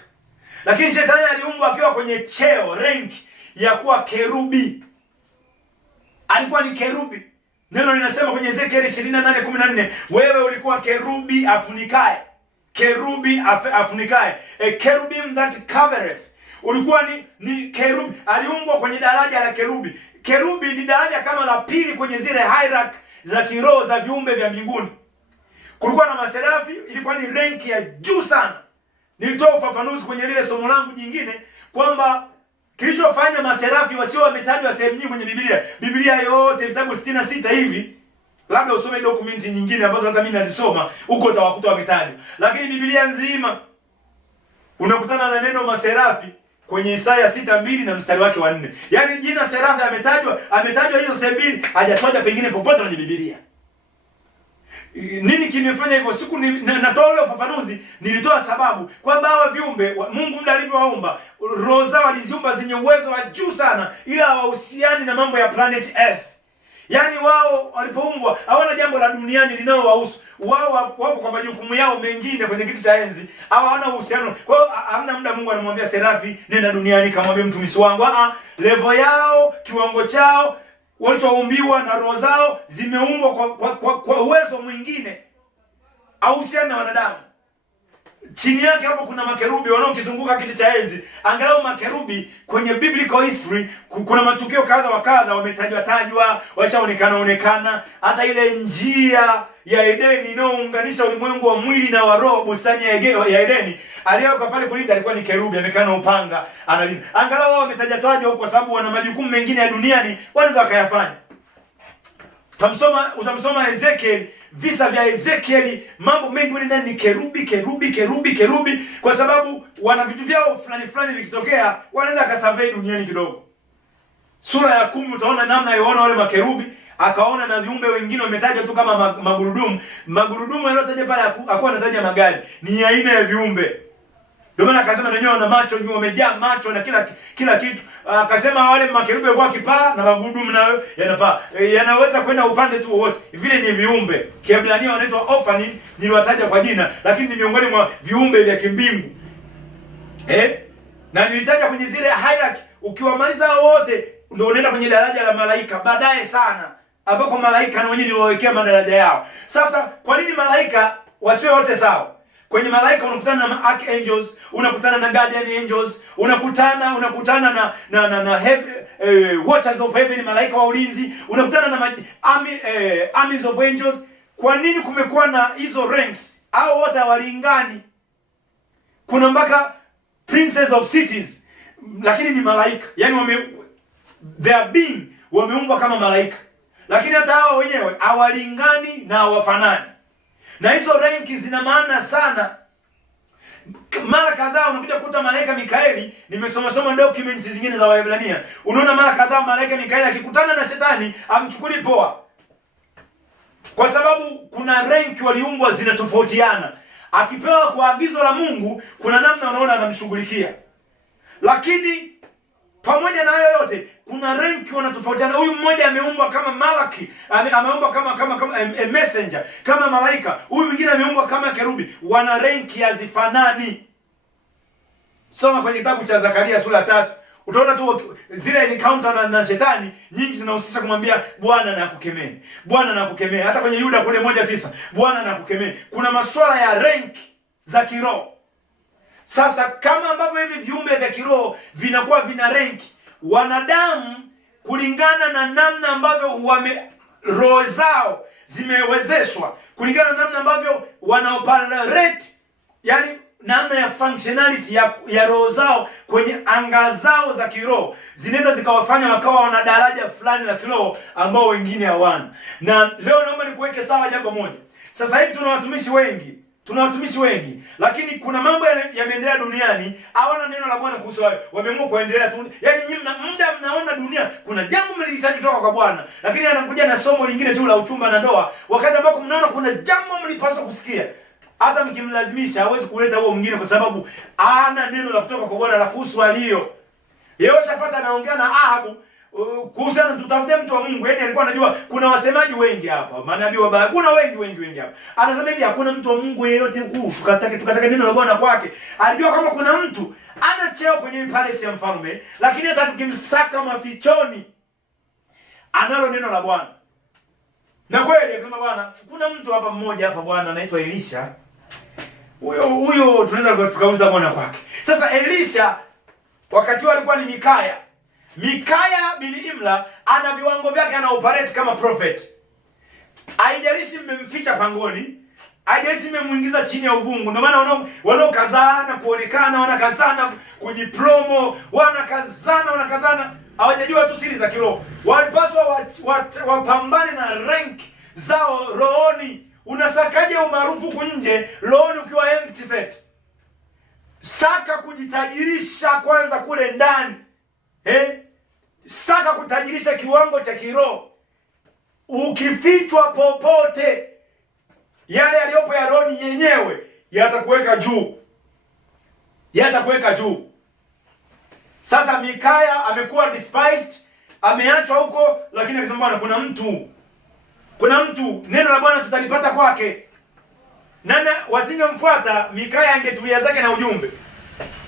Lakini Shetani aliumbwa akiwa kwenye cheo, rank ya kuwa kerubi. Alikuwa ni kerubi. Neno linasema kwenye Ezekiel 28:14, wewe ulikuwa kerubi afunikaye. Kerubi afunikaye. A cherubim that covereth. Ulikuwa ni kerubi. Aliumbwa kwenye daraja la kerubi. Kerubi ni daraja kama la pili kwenye zile hierarchy za kiroho za viumbe vya mbinguni. Kulikuwa na maserafi, ilikuwa ni rank ya juu sana. Nilitoa ufafanuzi kwenye lile somo langu jingine kwamba kilichofanya maserafi wasio wametajwa sehemu nyingi kwenye Biblia. Biblia yote vitabu 66 hivi, labda usome dokumenti nyingine ambazo hata mimi nazisoma, huko utawakuta wametajwa. Lakini Biblia nzima unakutana na neno maserafi kwenye Isaya 6:2 na mstari wake wa 4. Yaani jina serafi ametajwa hizo sehemu mbili, hajatajwa pengine popote kwenye Biblia. Nini kimefanya hivyo? Siku natoa ule ufafanuzi, nilitoa sababu kwamba hawa viumbe Mungu muda alivyowaumba, roho zao aliziumba zenye uwezo wa juu sana, ila hawahusiani na mambo ya planet Earth. Yaani wao walipoumbwa hawana jambo la duniani linalowahusu. Wao wapo kwa majukumu yao mengine kwenye kiti cha enzi. Hawana uhusiano. Kwa hiyo hamna muda Mungu anamwambia serafi nenda duniani kamwambie mtumishi wangu. Level yao, kiwango chao, walichoumbiwa na roho zao zimeumbwa kwa uwezo mwingine. Hahusiani na wanadamu. Chini yake hapo kuna makerubi wanaokizunguka kiti cha enzi. Angalau makerubi kwenye biblical history kuna matukio kadha wa kadha wametajwa, washaonekana. Hata ile njia ya Edeni inayounganisha ulimwengu wa mwili na wa roho, bustani ya Edeni, aliyeweka pale kulinda alikuwa ni kerubi, amekaa na upanga analinda. Angalau wao wametajwa huko kwa sababu wana majukumu mengine ya duniani wanaweza wakayafanya. Utamsoma Ezekiel, visa vya Ezekiel, mambo mengi wale ndani ni kerubi kwa sababu wana vitu vyao fulani vikitokea wanaweza kasurvey duniani kidogo. Sura ya 10 utaona namna yaona wale makerubi, akaona na viumbe wengine wametajwa tu kama magurudumu yaliyotajwa pale hakuwa anataja magari, ni aina ya viumbe. Ndio maana akasema wenyewe wana macho, ndio wamejaa macho na kila kitu. Akasema wale makerubi walikuwa kipaa na magurudumu nayo yanapaa. Yanaweza kwenda upande tu wote. Vile ni viumbe. Kiebrania wanaitwa Ophanim, niliwataja kwa jina, lakini ni miongoni mwa viumbe vya kimbingu. Na nilitaja kwenye zile hierarchy, ukiwamaliza wote ndio unaenda kwenye daraja la malaika baadaye sana, ambako malaika na wenyewe niliwawekea madaraja yao. Sasa kwa nini malaika wasiwe wote sawa? Kwenye malaika unakutana na archangels, unakutana na guardian angels, unakutana na watchers of heaven, malaika wa ulinzi, unakutana na armies of angels. Kwa nini kumekuwa na hizo ranks? Hao wote hawalingani. Kuna mpaka princes of cities, lakini ni malaika. Yaani they are being wameumbwa kama malaika. Lakini hata hao wenyewe hawalingani na hawafanani. Na hizo ranki zina maana sana. Mara kadhaa unakuja kukuta malaika Mikaeli, nimesoma documents zingine za Waebrania. Unaona mara kadhaa malaika Mikaeli akikutana na shetani amchukuli poa. Kwa sababu kuna ranki waliumbwa zinatofautiana. Akipewa kwa agizo la Mungu, kuna namna unaona anamshughulikia. Lakini pamoja na hayo yote, kuna ranki wanatofautiana. Huyu mmoja ameumbwa kama Malaki, ameumbwa kama a messenger, kama malaika. Huyu mwingine ameumbwa kama kerubi. Wana ranki hazifanani. Soma kwenye kitabu cha Zakaria sura 3. Utaona tu zile encounter na shetani nyingi zinahusisha kumwambia Bwana na kukemea. Bwana na kukemea. Hata kwenye Yuda kule 1:9, Bwana na kukemea. Kuna masuala ya ranki za kiroho. Sasa kama ambavyo hivi viumbe vya kiroho vinakuwa vina ranki, wanadamu kulingana na namna ambavyo roho zao zimewezeshwa, kulingana na namna ambavyo wanaoperate, yani namna ya functionality ya roho zao kwenye anga zao za kiroho, zinaweza zikawafanya wakawa wana daraja fulani la kiroho ambao wengine hawana. Na leo naomba nikuweke sawa jambo moja. Sasa hivi tuna watumishi wengi, lakini kuna mambo yameendelea duniani, hawana neno la Bwana kuhusu hayo. Wameamua kuendelea tu. Yaani nyinyi mnaona dunia kuna jambo mlihitaji kutoka kwa Bwana, lakini anakuja na somo lingine tu la uchumba na ndoa, wakati ambako mnaona kuna jambo mlipaswa kusikia. Hata mkimlazimisha hawezi kuleta huo mwingine, kwa sababu hana neno la kutoka kwa Bwana la kuhusu alio. Yehoshafati anaongea na Ahabu kuhusiana tutafute mtu wa Mungu. Yaani alikuwa anajua kuna wasemaji wengi hapa, manabii wabaya. Kuna wengi hapa. Anasema hivi hakuna mtu wa Mungu yeyote huu tukataka neno la Bwana kwake. Alijua kama kuna mtu ana cheo kwenye palace ya mfalme, lakini hata tukimsaka mafichoni analo neno la Bwana. Na kweli akasema Bwana, kuna mtu hapa mmoja hapa Bwana anaitwa Elisha. Huyo tunaweza tukauza Bwana kwake. Sasa Elisha wakati alikuwa ni Mikaya bin Imla, ana viwango vyake, ana operate kama prophet. Haijalishi mmemficha pangoni, haijalishi mmemuingiza chini ya uvungu. Ndio maana wanaokazana kuonekana, wanakazana kujipromo, wanakazana, hawajajua tu siri za kiroho. Walipaswa wapambane na rank zao rohoni. Unasakaje umaarufu huku nje, rohoni ukiwa empty set? Saka kujitajirisha kwanza kule ndani. Saka kutajirisha kiwango cha kiroho. Ukifichwa popote, yale yaliyopo ya rohoni yenyewe yatakuweka juu. Yatakuweka juu. Sasa Mikaya amekuwa despised, ameachwa huko, lakini akisema Bwana kuna mtu neno la Bwana tutalipata kwake. Nana wasingemfuata, Mikaya angetulia zake na ujumbe.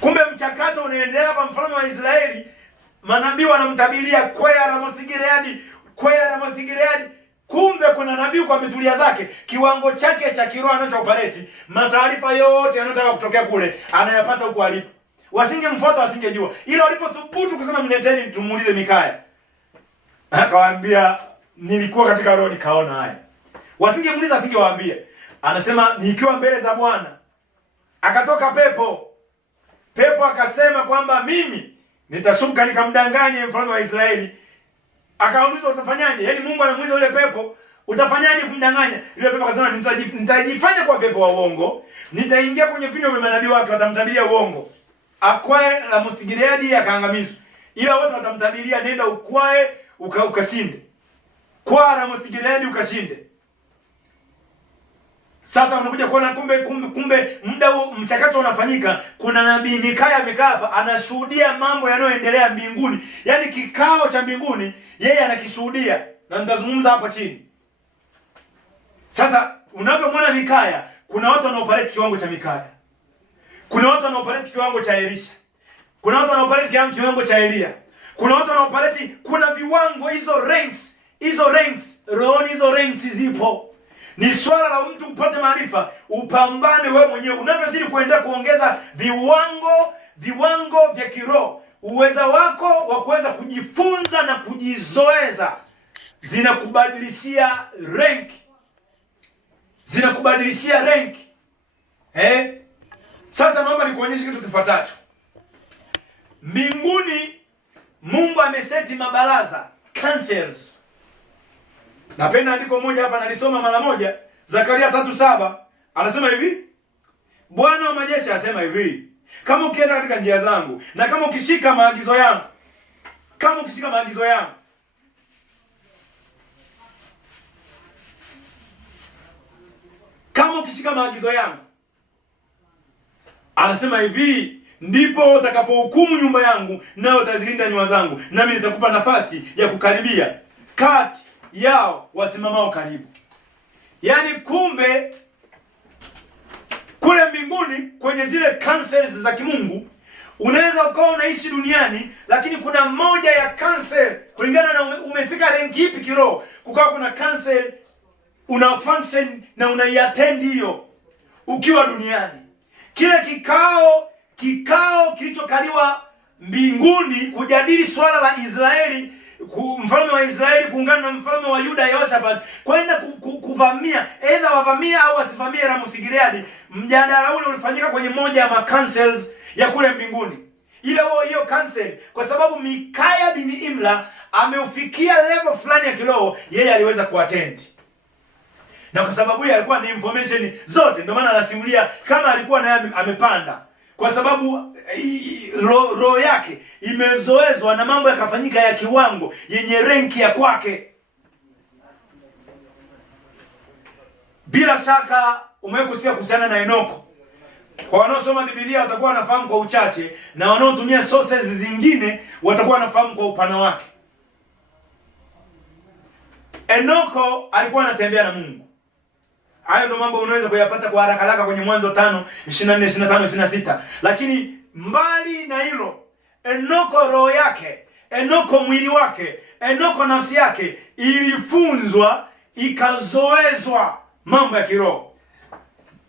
Kumbe mchakato unaendelea hapa. Mfalme wa Israeli, manabii wanamtabiria kwea Ramoth Gileadi. Kumbe kuna nabii kwa mitulia zake, kiwango chake cha kiroho anacho operate, mataarifa yote yanayotaka kutokea kule anayapata huko alipo. Wasingemfuata, wasingejua. Ila walipothubutu kusema mleteni tumuulize Mikaya, akawaambia nilikuwa katika roho nikaona haya. Wasingemuuliza, asingewaambia. Anasema nikiwa mbele za Bwana akatoka pepo akasema kwamba mimi nitashuka nikamdanganye mfalme wa Israeli. Akaulizwa utafanyaje? Yaani Mungu anamuuliza yule pepo, utafanyaje kumdanganya? Yule pepo akasema nitajifanya kwa pepo wa uongo, nitaingia kwenye vinywa vya manabii wake, watamtabiria uongo. Akwae Ramoth Gileadi akaangamizwa. Ila wote watamtabiria nenda ukwae ukashinde. Kwa Ramoth Gileadi ukashinde. Sasa unakuja kuona kumbe muda huo mchakato unafanyika. Kuna nabii Mikaya amekaa hapa anashuhudia mambo yanayoendelea mbinguni. Yaani kikao cha mbinguni yeye anakishuhudia, na nitazungumza hapo chini. Sasa unapomwona Mikaya, kuna watu wanaoperate kiwango cha Mikaya. Kuna watu wanaoperate kiwango cha Elisha. Kuna watu wanaoperate kiwango cha Elia. Kuna watu wanaoperate, kuna viwango, hizo ranks, rohoni hizo ranks zipo. Ni swala la mtu upate maarifa, upambane wewe mwenyewe. Unavyozidi kuendelea kuongeza viwango vya kiroho, uweza wako wa kuweza kujifunza na kujizoeza zinakubadilishia rank. Sasa naomba nikuonyeshe kitu kifuatacho. Mbinguni Mungu ameseti mabaraza, councils. Napenda andiko moja hapa nalisoma mara moja, Zakaria 3:7. Anasema hivi, Bwana wa majeshi asema hivi, kama ukienda katika njia zangu na kama ukishika maagizo yangu, anasema hivi, ndipo utakapohukumu nyumba yangu na utazilinda nyua zangu, nami nitakupa nafasi ya kukaribia kati yao wasimamao karibu. Yaani kumbe kule mbinguni kwenye zile councils za kimungu, unaweza ukawa unaishi duniani, lakini kuna moja ya council kulingana na umefika rank ipi kiroho. Kukawa kuna council una function na unaiattend hiyo ukiwa duniani. Kile kikao kilichokaliwa mbinguni kujadili swala la Israeli, mfalme wa Israeli kuungana na mfalme wa Yuda Yehoshafat kwenda kuvamia, aidha wavamia au wasivamie Ramoth Gileadi. Mjadala ule ulifanyika kwenye moja ya councils ya kule mbinguni. Hiyo council, kwa sababu Mikaya bin Imla ameufikia level fulani ya kiroho, yeye aliweza kuattend. Na kwa sababu yeye alikuwa na information zote, ndio maana anasimulia kama alikuwa naye amepanda. Kwa sababu roho yake imezoezwa na mambo yakafanyika ya kiwango yenye renki ya kwake. Bila shaka umewahi kusikia kuhusiana na Enoko. Kwa wanaosoma Biblia watakuwa wanafahamu kwa uchache, na wanaotumia sources zingine watakuwa wanafahamu kwa upana wake. Enoko alikuwa anatembea na Mungu. Hayo ndio mambo unaweza kuyapata kwa haraka kwenye Mwanzo 5:24, 25, 26. Lakini mbali na hilo, Enoko roho yake, Enoko mwili wake, Enoko nafsi yake ilifunzwa, ikazoezwa mambo ya kiroho.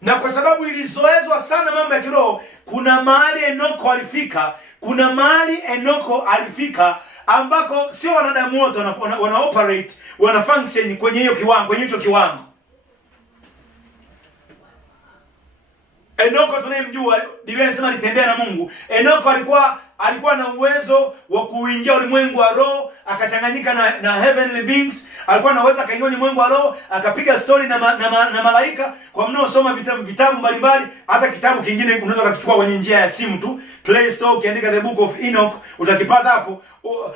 Na kwa sababu ilizoezwa sana mambo ya kiroho, kuna mahali Enoko alifika ambako sio wanadamu wote wana operate, wana function kwenye hiyo kiwango, kwenye hicho kiwango. Enoko tunayemjua, Biblia inasema alitembea na Mungu. Enoko alikuwa na uwezo wa kuingia ulimwengu wa roho, akachanganyika na heavenly beings. Alikuwa anaweza kaingia ulimwengu wa roho, akapiga story na malaika. Kwa mnaosoma vitabu mbalimbali, hata kitabu kingine unaweza kuchukua kwenye njia ya simu tu, Play Store, ukiandika The Book of Enoch utakipata hapo.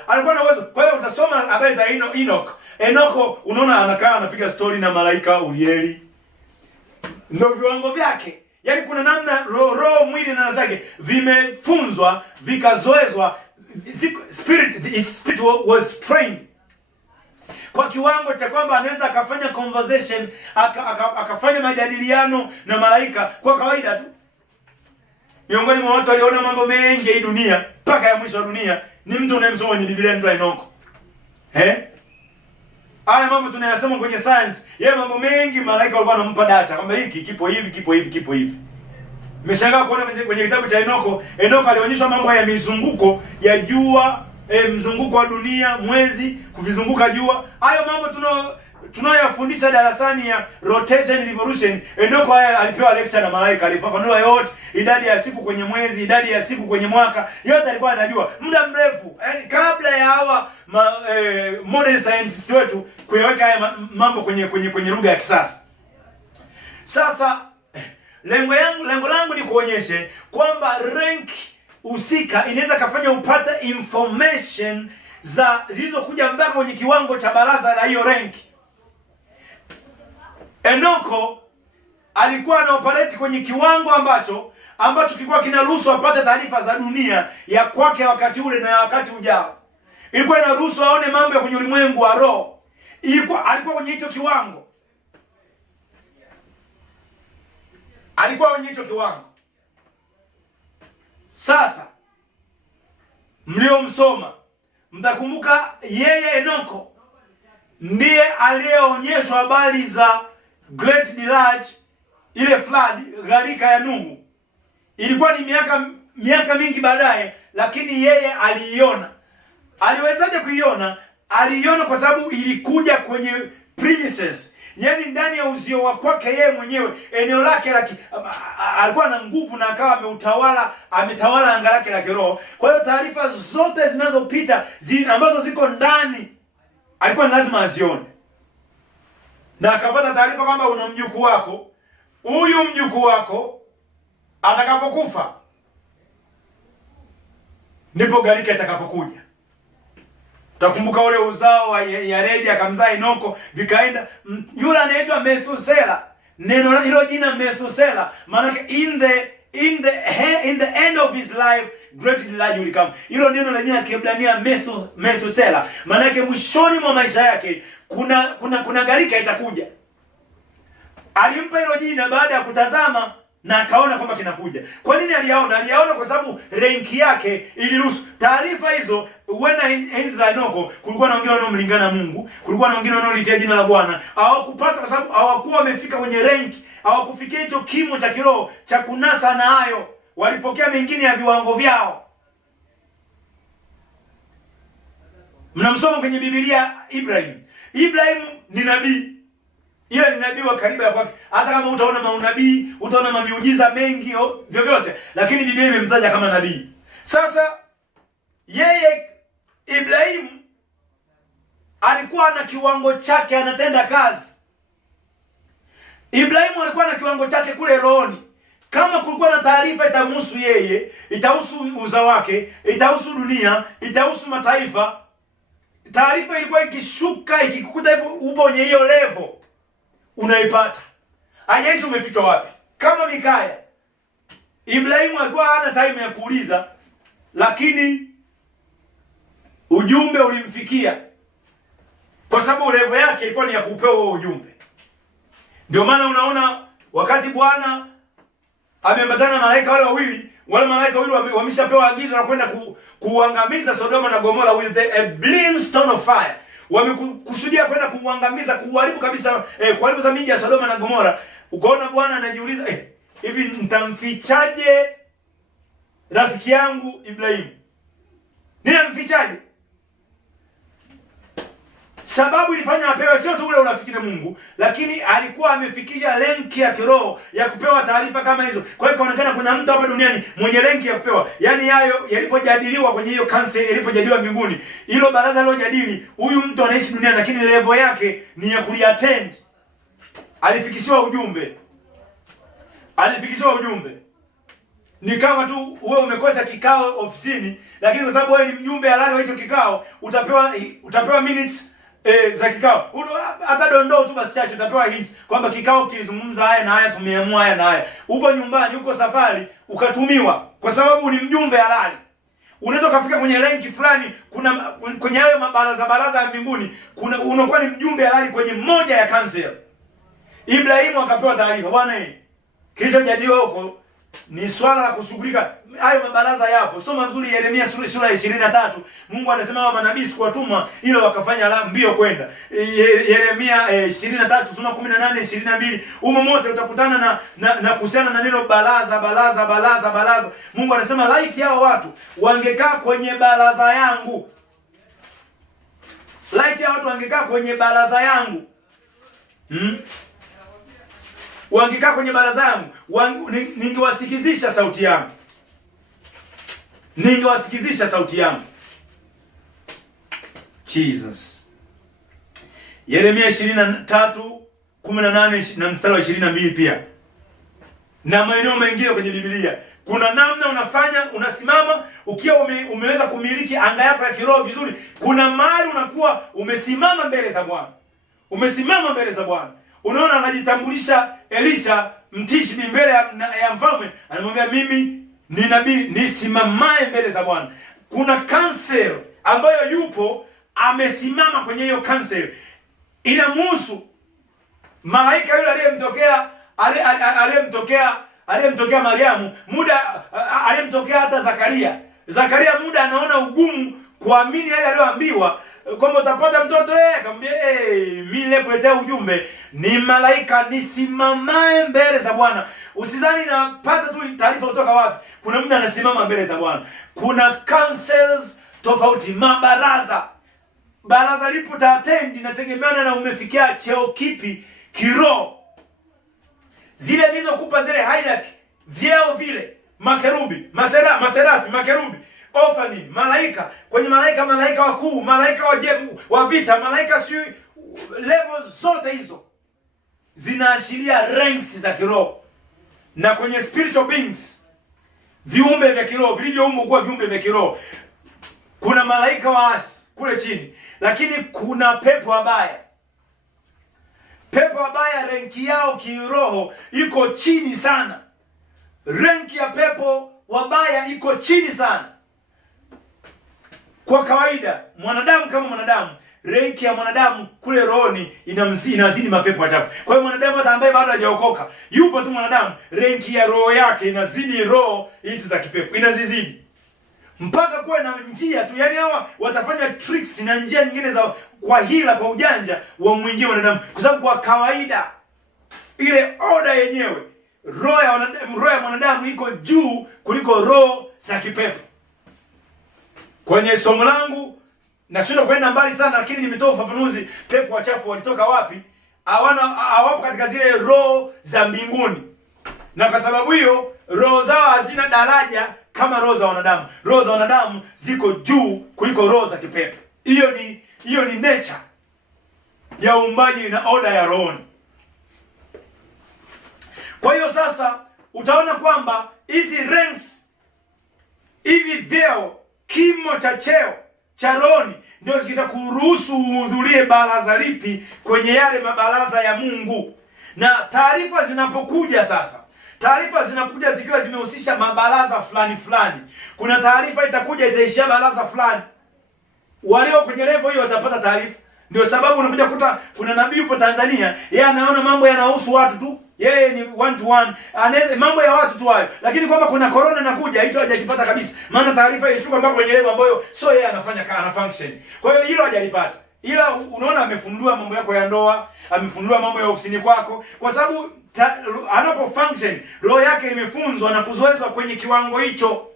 Alikuwa na uwezo. Kwa hiyo utasoma habari za Enoch. Enoko unaona anakaa anapiga story na malaika Urieli. Ndio viwango vyake. Yaani kuna namna roho, mwili na zake vimefunzwa, vikazoezwa, spirit was trained kwa kiwango cha kwamba anaweza akafanya conversation, akafanya majadiliano na malaika kwa kawaida tu. Miongoni mwa watu waliona mambo mengi ya dunia mpaka ya mwisho wa dunia ni mtu unayemsoma kwenye Biblia, mtu Enoko. Haya mambo tunayasoma kwenye science. Yeye mambo mengi malaika walikuwa wanampa data kwamba hiki kipo hivi, kipo hivi, kipo hivi. Nimeshangaa kuona kwenye kitabu cha Enoko alionyeshwa mambo ya mizunguko ya jua, mzunguko wa dunia, mwezi kuvizunguka jua. Hayo mambo tunayoyafundisha darasani ya rotation revolution. Enoko alipewa lecture na malaika, alifafanua yote, idadi ya siku kwenye mwezi, idadi ya siku kwenye mwaka, yote alikuwa anajua muda mrefu. Yaani kabla ya hawa modern scientists wetu kuyaweka haya mambo kwenye lugha ya kisasa. Sasa lengo langu ni kuonyeshe kwamba rank husika inaweza kafanya upata information zilizokuja mpaka kwenye kiwango cha baraza la hiyo rank. Enoko alikuwa na operate kwenye kiwango ambacho kilikuwa kinaruhusu apate taarifa za dunia ya kwake wakati ule na ya wakati ujao. Ilikuwa inaruhusu aone mambo ya kwenye ulimwengu wa roho. Alikuwa kwenye hicho kiwango. Alikuwa kwenye hicho kiwango. Sasa mliomsoma mtakumbuka yeye Enoko ndiye aliyeonyeshwa habari za Great Deluge, ile flood, gharika ya Nuhu. Ilikuwa ni miaka mingi baadaye, lakini yeye aliiona. Aliwezaje kuiona? Aliiona kwa sababu ilikuja kwenye premises, yaani ndani ya uzio wa kwake yeye mwenyewe, eneo lake alikuwa na nguvu na akawa ametawala anga lake la kiroho. Kwa hiyo taarifa zote zinazopita ambazo ziko ndani alikuwa lazima azione. Na akapata taarifa kwamba una mjukuu wako. Huyu mjukuu wako atakapokufa ndipo gharika itakapokuja. Utakumbuka ule uzao wa Yaredi akamzaa Enoko, vikaenda yule anaitwa Methusela. Neno hilo jina Methusela maana in the end of his life great deluge will come. Hilo neno la jina Kiebrania Methusela maana yake mwishoni mwa maisha yake kuna gharika itakuja. Alimpa hilo jina baada ya kutazama na akaona kwamba kinakuja. Kwa nini aliyaona? Aliyaona kwa sababu rank yake iliruhusu. Taarifa hizo wena enzi za Enoko kulikuwa na wengine wanaomlingana Mungu, kulikuwa na wengine wanaolitia jina la Bwana. Hawakupata kwa sababu hawakuwa wamefika kwenye rank, hawakufikia hicho kimo cha kiroho cha kunasa na hayo. Walipokea mengine ya viwango vyao. Mnamsoma kwenye Biblia Ibrahim. Ibrahim ni nabii. Ile ni nabii wa karibu ya kwake. Hata kama utaona maunabii, utaona mamiujiza mengi vyovyote, lakini Biblia imemtaja kama nabii. Sasa yeye Ibrahim alikuwa na kiwango chake, anatenda kazi. Ibrahim alikuwa na kiwango chake kule rohoni. Kama kulikuwa na taarifa itamhusu yeye, itahusu uzao wake, itahusu dunia, itahusu mataifa, taarifa ilikuwa ikishuka ikikukuta upo kwenye hiyo level unaipata. Haijalishi umefichwa wapi. Kama Mikaya, Ibrahimu alikuwa hana time ya kuuliza, lakini ujumbe ulimfikia kwa sababu level yake ilikuwa ni ya kupewa huo ujumbe. Ndio maana unaona wakati Bwana ameambatana na malaika wale malaika wawili wameshapewa agizo la kwenda kuangamiza Sodoma na Gomora with a brimstone of fire. Wamekusudia kwenda kuangamiza, kuharibu kabisa, kuharibu miji ya Sodoma na Gomora. Ukaona Bwana anajiuliza, hivi rafiki yangu Ibrahim? Ninamfichaje? Sababu ilifanya apewe sio tu ule urafiki na Mungu, lakini alikuwa amefikisha renki ya kiroho ya kupewa taarifa kama hizo. Kwa hiyo ikaonekana kuna mtu hapa duniani mwenye renki ya kupewa. Yaani hayo yalipojadiliwa kwenye hiyo council, yalipojadiliwa mbinguni, hilo baraza lilojadili, huyu mtu anaishi duniani lakini level yake ni ya kuliattend. Alifikishiwa ujumbe. Alifikishiwa ujumbe. Ni kama tu wewe umekosa kikao ofisini, lakini kwa sababu wewe ni mjumbe halali wa hicho kikao, utapewa minutes za kikao. Hata dondoo tu basi chache utapewa hints kwamba kikao kilizungumza haya na haya, tumeamua haya na haya. Upo nyumbani, uko safari, ukatumiwa kwa sababu ni mjumbe halali. Unaweza kufika kwenye ranki fulani, kuna kwenye hayo baraza ya mbinguni, unakuwa ni mjumbe halali kwenye moja ya council. Ibrahimu akapewa taarifa, bwana kilichojadiliwa huko ni swala la kushughulika. Hayo mabaraza yapo. Soma vizuri Yeremia sura ya 23. Mungu anasema hawa manabii sikuwatuma ile wakafanya mbio kwenda. Yeremia 23 soma 18 22. Humo mote utakutana na kuhusiana na neno baraza. Mungu anasema laiti hao watu wangekaa kwenye baraza yangu. Laiti hao watu wangekaa kwenye baraza yangu. Wangekaa kwenye baraza yangu, ningewasikizisha sauti yangu. Ningewasikizisha sauti yangu. Jesus. Yeremia 23:18 na mstari wa 22 pia. Na maeneo mengine kwenye Biblia. Kuna namna unafanya, unasimama ukiwa umeweza kumiliki anga yako ya kiroho vizuri. Kuna mahali unakuwa umesimama mbele za Bwana. Umesimama mbele za Bwana. Unaona anajitambulisha Elisha Mtishbi mbele ya mfalme, anamwambia mimi ni nabii nisimamae mbele za Bwana. Kuna council ambayo yupo amesimama kwenye hiyo council. Inamhusu malaika yule aliyemtokea Mariamu, muda aliyemtokea hata Zakaria. Zakaria muda anaona ugumu kuamini yale aliyoambiwa kwamba utapata mtoto. Akamwambia mimi nilikuletea ujumbe ni malaika nisimamae mbele za Bwana. Usizani napata tu taarifa kutoka wapi. Kuna mtu anasimama mbele za Bwana. Kuna councils tofauti, mabaraza. Baraza lipo attend inategemeana na umefikia cheo kipi kiroho. Zile nilizokupa zile hierarchy, vyeo vile, makerubi, maserafi, makerubi, ofani, malaika, kwenye malaika wakuu, malaika wa vita, malaika sio, level zote hizo zinaashiria ranks za kiroho. Na kwenye spiritual beings, viumbe vya kiroho vilivyoumbwa kuwa viumbe vya kiroho, kuna malaika waasi kule chini, lakini kuna pepo wabaya. Pepo wabaya renki yao kiroho iko chini sana. Renki ya pepo wabaya iko chini sana. Kwa kawaida, mwanadamu kama mwanadamu, renki ya mwanadamu kule rohoni inazidi mapepo wachafu. Kwa hiyo mwanadamu hata ambaye bado hajaokoka, yupo tu mwanadamu, renki ya roho yake inazidi roho hizi za kipepo, inazizidi. Mpaka kuwe na njia tu, yani hawa watafanya tricks na njia nyingine za kwa hila, kwa ujanja wa mwingie mwanadamu. Kwa sababu kwa kawaida ile order yenyewe, roho ya mwanadamu iko juu kuliko roho za kipepo. Kwenye somo langu nashinda kwenda mbali sana, lakini nimetoa ufafanuzi pepo wachafu walitoka wapi. Hawapo katika zile roho za mbinguni. Na kwa sababu hiyo roho zao hazina daraja kama roho za wanadamu. Roho za wanadamu ziko juu kuliko roho za kipepo. Hiyo ni nature ya uumbaji na order ya rohoni. Kwa hiyo sasa utaona kwamba hizi ranks, hivi vyeo, kimo cha cheo cha rohoni ndio kitakuruhusu uhudhurie baraza lipi kwenye yale mabaraza ya Mungu. Na taarifa zinapokuja sasa, taarifa zinakuja zikiwa zimehusisha mabaraza fulani. Kuna taarifa itakuja itaishia baraza fulani. Walio kwenye level hiyo watapata taarifa. Ndio sababu unakuja kukuta kuna nabii yupo Tanzania, yeye anaona mambo yanahusu watu tu. Yeye ni one to one. Anaweza mambo ya watu tu hayo. Lakini kwamba kuna corona inakuja, hicho hajajipata kabisa. Maana taarifa ilishuka mpaka kwenye level ambayo sio yeye ana function. Kwa hiyo hilo hajalipata. Ila unaona amefundua mambo yako ya ndoa, amefundua mambo ya ofisini kwako, kwa sababu anapo function roho yake imefunzwa na kuzoezwa kwenye kiwango hicho.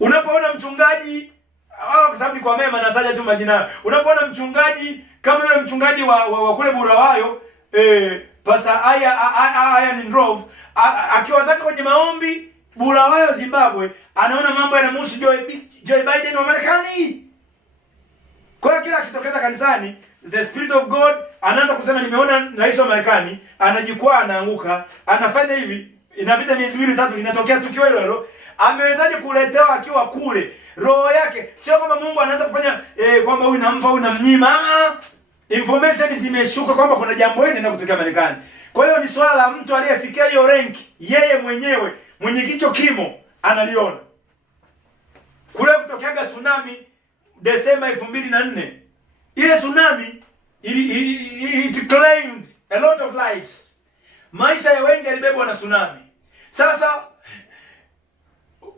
Unapoona mchungaji kwa sababu ni kwa mema nataja tu majina. Unapoona mchungaji kama yule mchungaji wa kule Bulawayo, Pastor Aya Ndrov akiwa zake kwenye maombi Bulawayo Zimbabwe, anaona mambo yanamhusu Joe Biden wa Marekani. Kwa hiyo kila akitokeza kanisani, the Spirit of God anaanza kusema nimeona rais wa Marekani, anajikwaa, anaanguka, anafanya hivi, inapita miezi 2-3 linatokea tukio hilo hilo. Amewezaje kuletewa akiwa kule? Roho yake sio kama Mungu anaanza kufanya kwamba huyu nampa huyu namnyima. Information zimeshuka kwamba kuna jambo hili linaenda kutokea Marekani. Kwa hiyo ni swala la mtu aliyefikia hiyo rank, yeye mwenyewe mwenye kicho kimo analiona. Kule kutokea tsunami Desemba 2004. Ile tsunami it claimed a lot of lives. Maisha ya wengi yalibebwa na tsunami. Sasa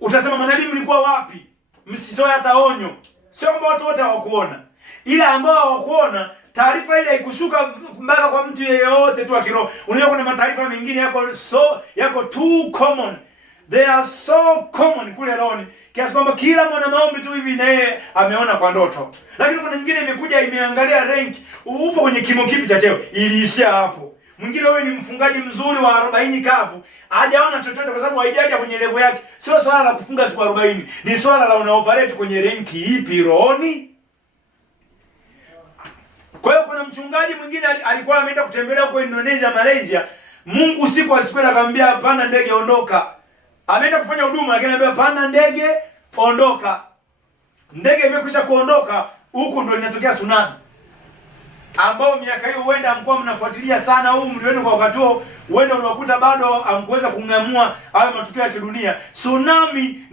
utasema manabii mlikuwa wapi? Msitoe hata onyo. Sio kwamba watu wote hawakuona. Ile ambao hawakuona, taarifa ile haikushuka mpaka kwa mtu yeyote tu wa kiroho. Unajua kuna mataarifa mengine yako too common. They are so common kule rohoni kiasi kwamba kila mwana maombi tu hivi na yeye ameona kwa ndoto. Lakini kuna nyingine imekuja imeangalia rank, upo kwenye kimo kipi cha cheo, iliishia hapo. Mwingine wewe ni mfungaji mzuri wa 40 kavu, hajaona chochote kwa sababu haijaja kwenye level yake. Sio swala la kufunga siku 40, ni swala la unaoperate kwenye rank ipi rohoni. Kwa hiyo kuna mchungaji mwingine alikuwa ameenda kutembelea huko Indonesia, Malaysia. Mungu usiku asikwenda akamwambia panda ndege ondoka. Ameenda kufanya huduma lakini anambia panda ndege ondoka. Ndege imekwisha kuondoka, huko ndo linatokea tsunami. Ambao miaka hiyo huenda mkoa mnafuatilia sana au mliona kwa wakati huo, huenda unawakuta bado hamkuweza kungamua hayo matukio ya kidunia. Tsunami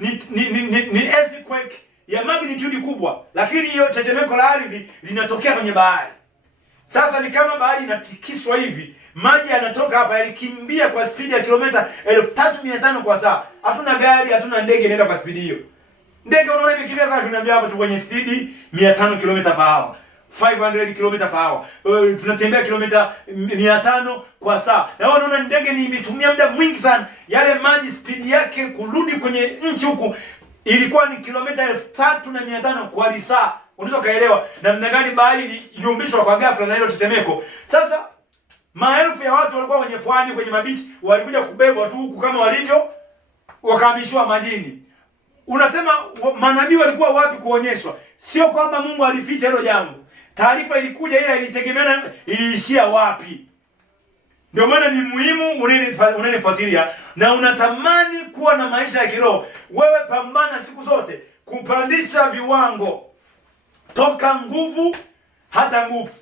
ni earthquake ya magnitude kubwa, lakini hiyo tetemeko la ardhi linatokea kwenye bahari. Sasa ni kama bahari inatikiswa hivi, maji yanatoka hapa yalikimbia kwa spidi ya kilomita 3500 kwa saa. Hatuna gari, hatuna ndege inaenda kwa spidi hiyo. Ndege unaona imekimbia sana, tunaambia hapa tu kwenye spidi 500 km/h. 500 km/h. Tunatembea kilomita 500 kwa saa. Na unaona ndege ni imetumia muda mwingi sana. Yale maji spidi yake kurudi kwenye nchi huku ilikuwa ni kilomita 3500 kwa saa. Unaweza kaelewa namna gani bahari iliumbishwa kwa ghafla na hilo tetemeko. Sasa maelfu ya watu walikuwa kwenye pwani, kwenye mabichi, walikuja kubebwa tu huku kama walivyo, wakahamishwa majini. Unasema manabii walikuwa wapi kuonyeshwa? Sio kwamba Mungu alificha hilo jambo. Taarifa ilikuja, ila ilitegemeana iliishia wapi. Ndio maana ni muhimu unanifuatilia na unatamani kuwa na maisha ya kiroho. Wewe pambana siku zote kupandisha viwango. Toka nguvu hata nguvu.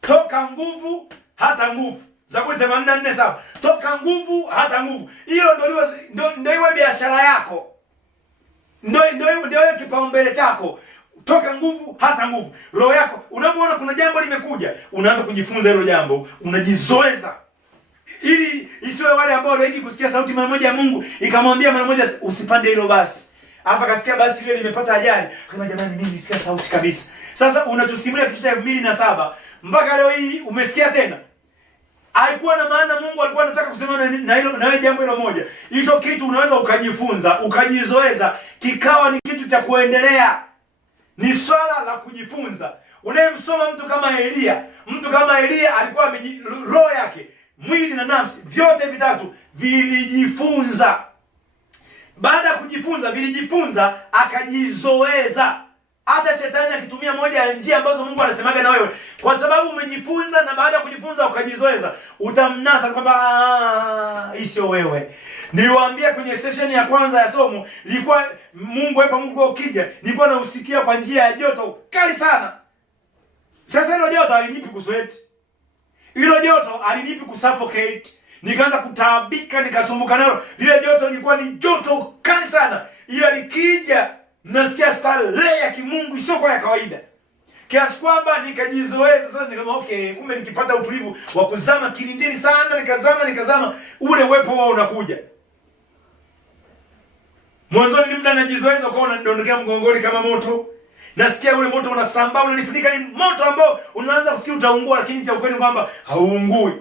Toka nguvu hata nguvu. Zaburi 84:7. Toka nguvu hata nguvu. Hilo ndio iwe biashara yako. Ndio kipaumbele chako. Toka nguvu hata nguvu. Roho yako unapoona kuna jambo limekuja, unaanza kujifunza hilo jambo, unajizoeza. Ili isiwe wale ambao wengi kusikia sauti mara moja ya Mungu ikamwambia mara moja usipande hilo basi. Hapa kasikia basi ile limepata ajali. Kama jamani mimi nisikia sauti kabisa. Sasa unatusimulia kitu cha 2007 mpaka leo hii umesikia tena. Haikuwa na maana Mungu alikuwa anataka kusema na hilo na wewe jambo hilo moja. Hicho kitu unaweza ukajifunza, ukajizoeza, kikawa ni kitu cha kuendelea. Ni swala la kujifunza. Unayemsoma mtu kama Elia. Mtu kama Elia alikuwa roho yake, mwili na nafsi, vyote vitatu vilijifunza. Baada ya kujifunza, vilijifunza, akajizoeza. Hata shetani akitumia moja ya njia ambazo Mungu anasemaga na wewe, kwa sababu umejifunza na baada ya kujifunza ukajizoeza, utamnasa kwamba hii sio wewe. Niliwaambia kwenye session ya kwanza ya somo, ilikuwa Mungu ukija, nilikuwa nausikia kwa njia ya joto kali sana. Sasa hilo joto alinipi kusweat. Hilo joto alinipi kusuffocate. Nikaanza kutaabika, nikasumbuka nalo. Lile joto lilikuwa ni joto kali sana. Ila likija nasikia starehe ya kimungu sio kwa ya kawaida. Kiasi kwamba nikajizoeza sasa, nikasema okay, kumbe nikipata utulivu wa kuzama kilindini sana, nikazama ule uwepo wao unakuja. Mwanzo ni muda najizoeza kwa unadondokea mgongoni kama moto. Nasikia ule moto unasambaa, unanifunika, ni moto ambao unaanza kufikiri utaungua, lakini cha ukweli kwamba hauungui.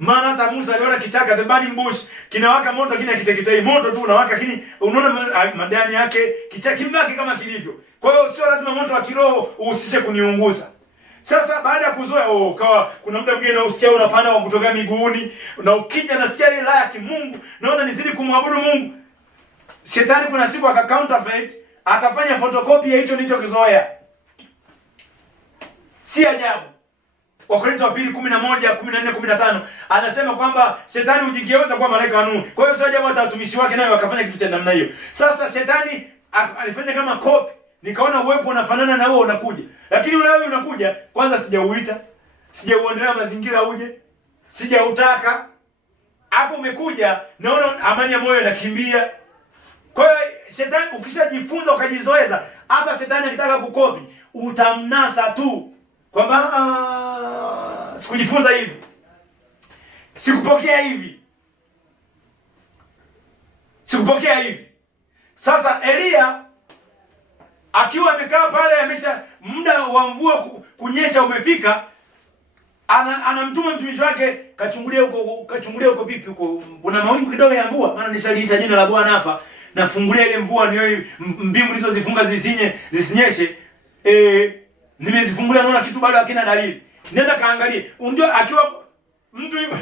Maana hata Musa aliona kichaka, the burning bush, kinawaka moto lakini hakiteketei. Moto tu unawaka lakini unaona madani yake, kichaka kimebaki kama kilivyo. Kwa hiyo sio lazima moto wa kiroho uhusishe kuniunguza. Sasa baada ya kuzoea, ukawa kuna muda mwingine usikia unapanda wa kutoka miguuni, na ukija nasikia ile raha ya kimungu, naona nizidi kumwabudu Mungu. Shetani kuna siku aka counterfeit, akafanya photocopy ya hicho nilichokizoea. Si ajabu. Wakorintho wa 2:11-14-15 anasema kwamba shetani hujigeuza kwa malaika wa nuru. Kwa hiyo sio ajabu hata watumishi wake nayo wakafanya kitu cha namna hiyo. Sasa shetani alifanya kama copy. Nikaona uwepo unafanana na wewe unakuja. Lakini ule wewe unakuja, kwanza sijauita, sijauendelea mazingira uje, sijautaka. Afu umekuja, naona amani ya moyo inakimbia. Kwa hiyo shetani ukishajifunza ukajizoeza, hata shetani akitaka kukopi, utamnasa tu. Kwamba sikujifunza hivi, sikupokea hivi, sikupokea hivi. Sasa Elia akiwa amekaa pale, amesha muda wa mvua kunyesha umefika, anamtuma mtumishi wake, kachungulia huko vipi huko, kuna mawingu kidogo ya mvua, maana nishaliita jina la Bwana hapa, nafungulia ile mvua niyo mbingu nilizozifunga zisinyeshe. Nimezifungulia, naona kitu bado hakina dalili. Nenda kaangalie. Unajua akiwa mtu hivyo,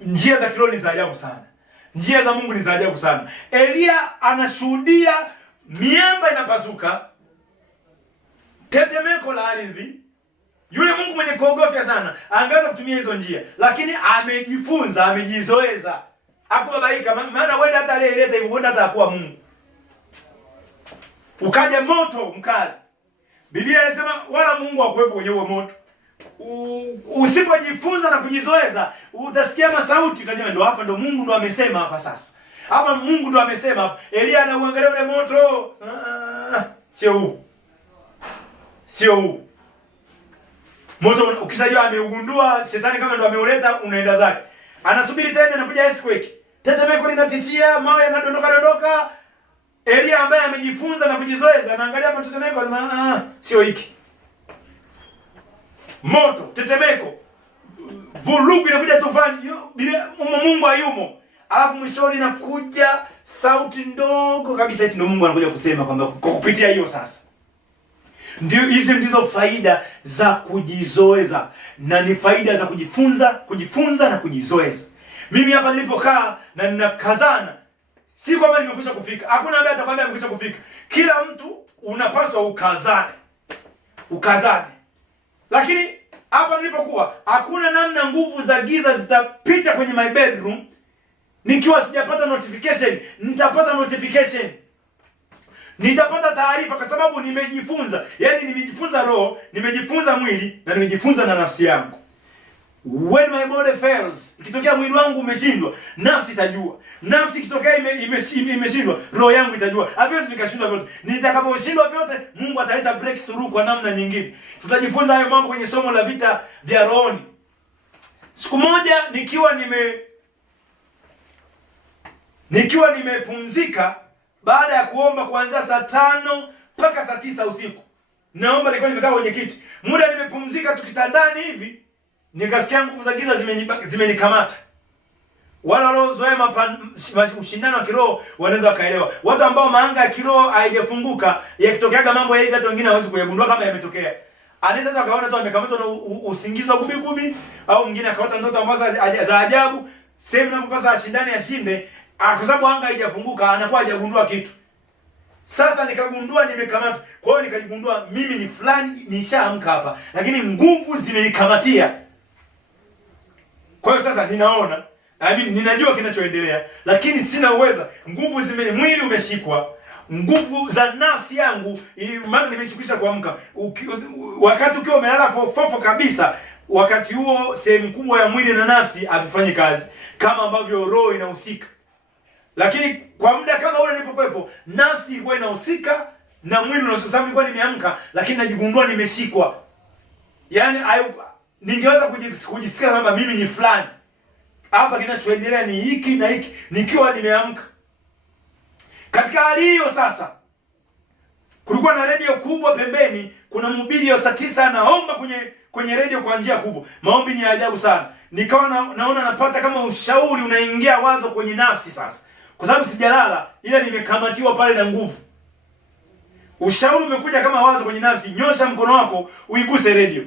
njia za kiroho ni za ajabu sana. Njia za Mungu ni za ajabu sana. Elia anashuhudia miamba inapasuka, tetemeko la ardhi. Yule Mungu mwenye kuogofya sana angeweza kutumia hizo njia, lakini amejifunza, amejizoeza. Hakubabaika, maana wenda hata aliyeleta hivyo wenda hata hakuwa Mungu. Ukaja moto mkali. Biblia inasema wala Mungu hakuwepo kwenye huo moto. Usipojifunza na kujizoeza, utasikia masauti, utajua ndo hapa ndo Mungu ndo amesema hapa sasa. Hapa Mungu ndo amesema hapa. Elia anauangalia ule moto. Sio huu. Sio huu. Moto ukishajua ameugundua, shetani kama ndo ameuleta, unaenda zake. Anasubiri tena, inakuja earthquake. Tetemeko linatishia, mawe yanadondoka. Elia ambaye amejifunza na kujizoeza anaangalia matetemeko, anasema sio hiki. Moto, tetemeko, vurugu inakuja, tufani, bila Mungu hayumo. Alafu mwishoni inakuja sauti ndogo kabisa, eti ndio Mungu anakuja kusema kwamba kupitia hiyo sasa. Ndio hizi ndizo faida za kujizoeza, na ni faida za kujifunza na kujizoeza. Mimi hapa nilipokaa na ninakazana, si kwamba nimekwisha kufika. Hakuna ambaye atakwambia amekwisha kufika. Kila mtu unapaswa ukazane. Ukazane. Lakini hapa nilipokuwa, hakuna namna nguvu za giza zitapita kwenye my bedroom nikiwa sijapata notification. Nitapata notification. Nitapata taarifa kwa sababu nimejifunza. Yaani nimejifunza roho, nimejifunza mwili, na nimejifunza na nafsi yangu. When my body fails, ikitokea mwili wangu umeshindwa, nafsi itajua. Nafsi ikitokea imeshindwa, roho yangu itajua. Haviwezi vikashindwa vyote. Nitakaposhindwa vyote, Mungu ataleta breakthrough kwa namna nyingine. Tutajifunza hayo mambo kwenye somo la vita vya rohoni. Siku moja nikiwa nimepumzika baada ya kuomba kuanzia saa 5 mpaka saa 9 usiku. Naomba nilikuwa nimekaa kwenye kiti. Muda nimepumzika tukitandani hivi, nikasikia nguvu za giza zimenikamata. Wale waliozoea ushindano wa kiroho wanaweza wakaelewa. Watu ambao maanga ya kiroho haijafunguka, yakitokeaga mambo hivi hata wengine hawezi kuyagundua kama yametokea. Anaweza tu akaona tu amekamatwa na usingizi wa gubi, au mwingine akaota ndoto ambazo za ajabu. Sema ninapopasa ashindane ashinde, kwa sababu anga haijafunguka, anakuwa hajagundua kitu. Sasa nikagundua nimekamatwa. Kwa hiyo nikajigundua mimi ni fulani, nishaamka hapa, lakini nguvu zimenikamatia. Kwa hiyo sasa ninaona, ninajua kinachoendelea, lakini sina uwezo. Nguvu mwili umeshikwa. Nguvu za nafsi yangu, maana nimeshikisha kuamka. Wakati ukiwa umelala fofo kabisa, wakati huo sehemu kubwa ya mwili na nafsi havifanyi kazi kama ambavyo roho inahusika. Lakini kwa muda kama ule nilipokuepo, nafsi ilikuwa inahusika na mwili unahusika, sababu nilikuwa nimeamka, lakini najigundua nimeshikwa. Yaani ningeweza kujisikia kwamba mimi ni fulani. Hapa kinachoendelea ni hiki na hiki, nikiwa nimeamka. Katika hali hiyo sasa, Kulikuwa na redio kubwa pembeni, kuna mhubiri wa saa 9 anaomba kwenye redio kwa njia kubwa. Maombi ni ajabu sana. Nikawa naona napata kama ushauri unaingia wazo kwenye nafsi sasa. Kwa sababu sijalala, ila nimekamatiwa pale na nguvu. Ushauri umekuja kama wazo kwenye nafsi, nyosha mkono wako uiguse redio.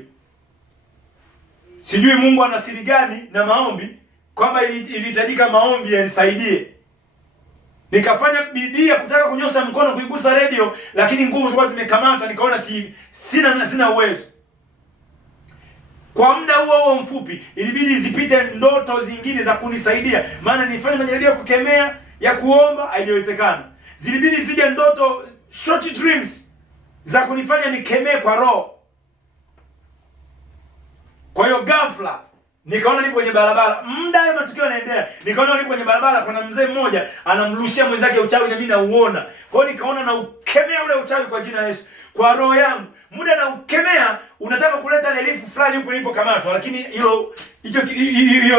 Sijui Mungu ana siri gani na maombi, kwamba ilihitajika maombi yanisaidie. Nikafanya bidii ya kutaka kunyosha mkono kuigusa redio, lakini nguvu zilikuwa zimekamata, nikaona sina uwezo. Kwa muda huo mfupi ilibidi zipite ndoto zingine za kunisaidia, maana nilifanya majaribio ya kukemea, ya kuomba, haijawezekana. Zilibidi zije ndoto, short dreams za kunifanya nikemee kwa roho. Kwa hiyo ghafla nikaona nipo kwenye barabara, muda hayo matukio yanaendelea. Nikaona nipo kwenye barabara, kuna mzee mmoja anamrushia mwenzake uchawi na mimi nauona. Kwa hiyo nikaona na ukemea ule uchawi kwa jina la Yesu. Kwa roho yangu, muda na ukemea unataka kuleta relief fulani huko nilipokamatwa, lakini hiyo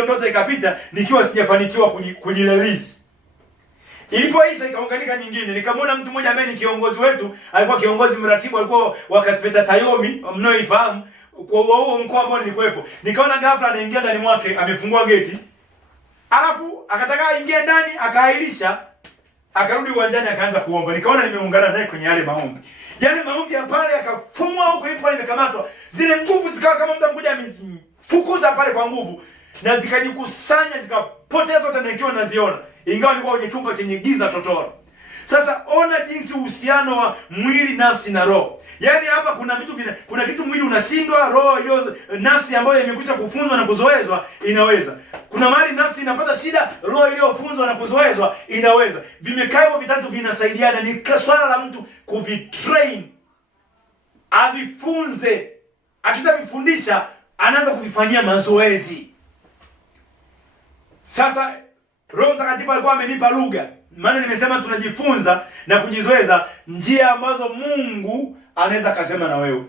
ndoto ikapita nikiwa sijafanikiwa kujirelease. Ilipoisha ikaunganika nyingine. Nikamwona mtu mmoja ambaye ni kiongozi wetu, alikuwa kiongozi mratibu, alikuwa wakasipeta Tayomi, mnaoifahamu, kwa huo mkoa ambao nilikuwepo. Nikaona ghafla anaingia ndani mwake, amefungua geti. Alafu akataka aingie ndani, akaahirisha, akarudi uwanjani akaanza kuomba. Nikaona nimeungana naye kwenye yale maombi. Yale maombi ya pale akafumwa huko ilipo nimekamatwa. Zile nguvu zikawa kama mtu mmoja amezifukuza pale kwa nguvu, na zikajikusanya zikapotea zote na nikiwa naziona. Ingawa nilikuwa kwenye chumba chenye giza totoro. Sasa ona jinsi uhusiano wa mwili, nafsi na roho. Yaani hapa kuna kitu mwili unashindwa, roho hiyo nafsi ambayo imekwisha kufunzwa na kuzoezwa inaweza. Kuna mahali nafsi inapata shida, roho iliyofunzwa na kuzoezwa inaweza. Vimekaa hivyo vitatu vinasaidiana. Ni swala la mtu kuvitrain, avifunze. Akishavifundisha anaanza kuvifanyia mazoezi. Sasa Roho Mtakatifu alikuwa amenipa lugha. Maana nimesema tunajifunza na kujizoeza njia ambazo Mungu anaweza kusema na wewe.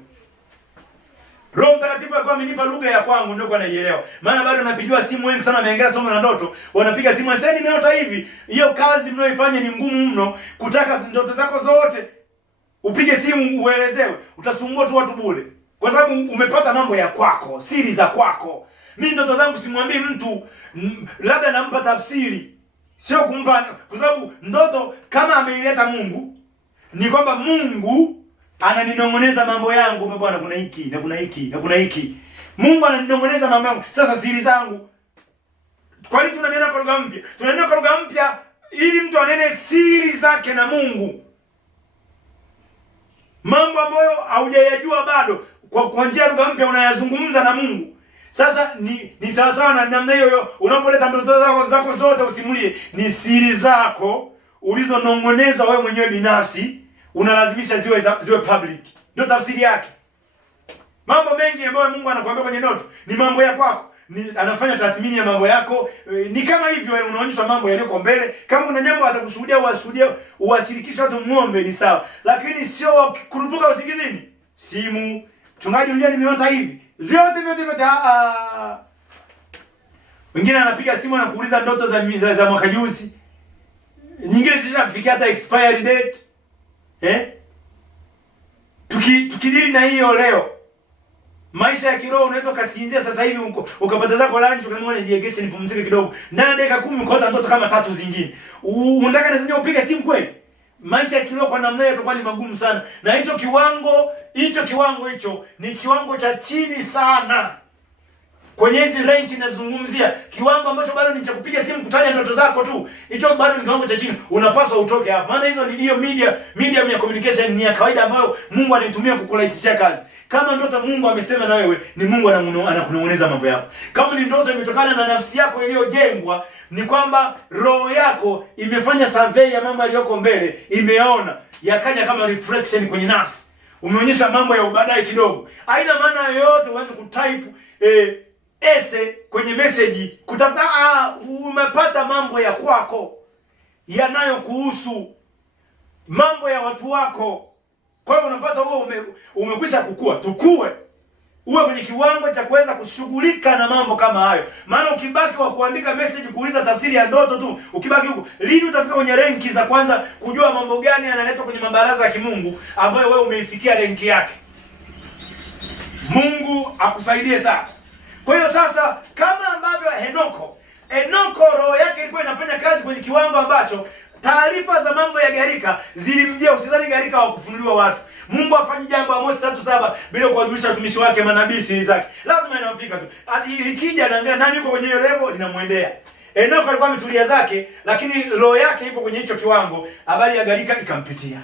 Roho Mtakatifu alikuwa amenipa lugha ya kwangu ndio kwa naielewa. Maana bado napigiwa simu wengi sana wameongea somo la ndoto. Wanapiga simu sasa, nimeota hivi. Hiyo kazi mnayoifanya ni ngumu mno, kutaka ndoto zako zote upige simu uelezewe. Utasumbua tu watu bure. Kwa sababu umepata mambo ya kwako, siri za kwako. Mimi ndoto zangu simwambii mtu, labda nampa tafsiri. Sio kumpa, kwa sababu ndoto kama ameileta Mungu, ni kwamba Mungu ananinong'oneza mambo yangu, bwana kuna hiki na kuna hiki na kuna hiki. Mungu ananinong'oneza mambo yangu. Sasa siri zangu. Kwa nini tunanena kwa lugha mpya? Tunanena kwa lugha mpya ili mtu anene siri zake na Mungu. Mambo ambayo haujayajua bado, kwa njia ya lugha mpya unayazungumza na Mungu. Sasa ni sawa sawa na namna hiyo. Unapoleta ndoto zako zote usimulie, ni siri zako ulizonong'onezwa wewe mwenyewe binafsi, unalazimisha ziwe public. Ndio tafsiri yake. Mambo mengi ambayo Mungu anakuambia kwenye ndoto ni mambo ya kwako. Anafanya tathmini ya mambo yako. Ni kama hivyo wewe unaonyeshwa mambo yaliyoko mbele. Kama kuna jambo atakushuhudia, uwashirikishe watu, muombe, ni sawa. Lakini sio kurupuka usingizini. Simu, mchungaji unajua nimeota hivi. Vyote. Wengine anapiga simu na kuuliza ndoto za mwaka juzi. Nyingine zishafikia hata expiry date. Tukidili na hiyo leo. Maisha ya kiroho unaweza ukasinzia sasa hivi ukapata zako lunch ukamwona niegeshe nipumzike kidogo. Ndani ya dakika 10 ukaota ndoto kama 3 zingine. Unataka na sasa upige simu kweli? Maisha ya kiroho kwa namna hiyo itakuwa ni magumu sana. Na hicho kiwango ni kiwango cha chini sana. Kwenye hizi rank nazungumzia kiwango ambacho bado ni cha kupiga simu kutaja ndoto zako tu. Hicho bado ni kiwango cha chini. Unapaswa utoke hapa. Maana hizo ni hiyo medium ya communication ni ya kawaida ambayo Mungu anaitumia kukurahisishia kazi. Kama ndoto Mungu amesema na wewe, ni Mungu anakunong'oneza mambo yako. Kama ni ndoto imetokana na nafsi yako iliyojengwa, ni kwamba roho yako imefanya survey ya mambo yaliyoko mbele, imeona, yakaja kama reflection kwenye nafsi. Umeonyesha mambo ya baadaye kidogo. Haina maana yoyote uanze kutype essay kwenye message kutafuta umepata mambo ya kwako yanayokuhusu, mambo ya watu wako. Kwa hiyo unapaswa wewe umekwisha kukua, tukue. Uwe kwenye kiwango cha kuweza kushughulika na mambo kama hayo. Maana ukibaki wa kuandika message, kuuliza tafsiri ya ndoto tu, ukibaki huko, lini utafika kwenye renki za kwanza kujua mambo gani yanaletwa kwenye mabaraza ya kimungu ambayo wewe umeifikia renki yake? Mungu akusaidie sana. Kwa hiyo sasa, kama ambavyo Henoko roho yake ilikuwa inafanya kazi kwenye kiwango ambacho taarifa za mambo ya gharika zilimjia. Usizani gharika wa kufunuliwa watu. Mungu afanye jambo Amosi 3:7 bila kuwajulisha watumishi wake manabii siri zake. Lazima inafika tu. Likija na nani yuko kwenye hiyo level linamwendea. Henoko alikuwa ametulia zake, lakini roho yake ipo kwenye hicho kiwango. Habari ya gharika ikampitia.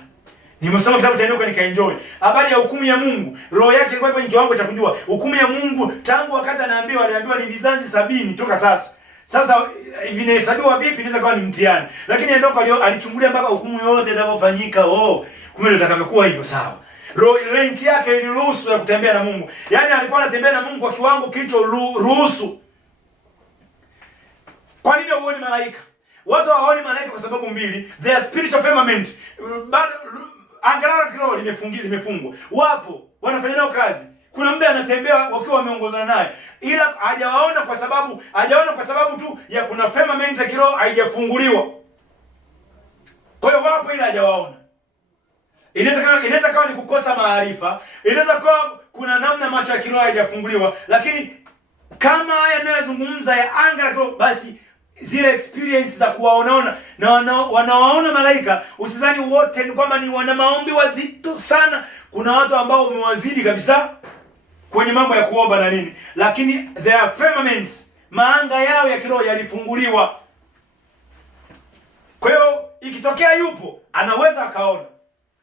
Nimesoma kitabu cha Henoko nikaenjoy. Habari ya hukumu ya Mungu, roho yake ilikuwa kwenye kiwango cha kujua hukumu ya Mungu tangu wakati aliambiwa ni vizazi 70 toka sasa. Sasa vinahesabiwa vipi? Inaweza kuwa ni mtihani. Lakini Henoko alichungulia mpaka hukumu yote inapofanyika. Kumbe ndio itakavyokuwa hivyo, sawa. Rank yake iliruhusu ya kutembea na Mungu. Yaani alikuwa anatembea na Mungu kwa kiwango kilicho ruhusu. Kwa nini huoni malaika? Watu hawaoni malaika kwa sababu mbili. Their spiritual firmament. Angalau kiroho limefungwa. Wapo wanafanya nao kazi. Kuna muda anatembea wakiwa wameongozana naye, ila hajawaona kwa sababu tu ya kuna firmament ya kiroho haijafunguliwa. Kwa hiyo wapo, ila hajawaona. Inaweza kawa ni kukosa maarifa, inaweza kawa kuna namna macho ya kiroho haijafunguliwa, lakini kama haya ninayozungumza ya anga la kiroho, basi zile experience za kuwaona na wanawaona malaika, usizani wote ni kwamba ni wana maombi wazito sana. Kuna watu ambao umewazidi kabisa kwenye mambo ya kuomba na nini, lakini their firmaments, maanga yao ya kiroho yalifunguliwa. Kwa hiyo ikitokea yupo, anaweza akaona.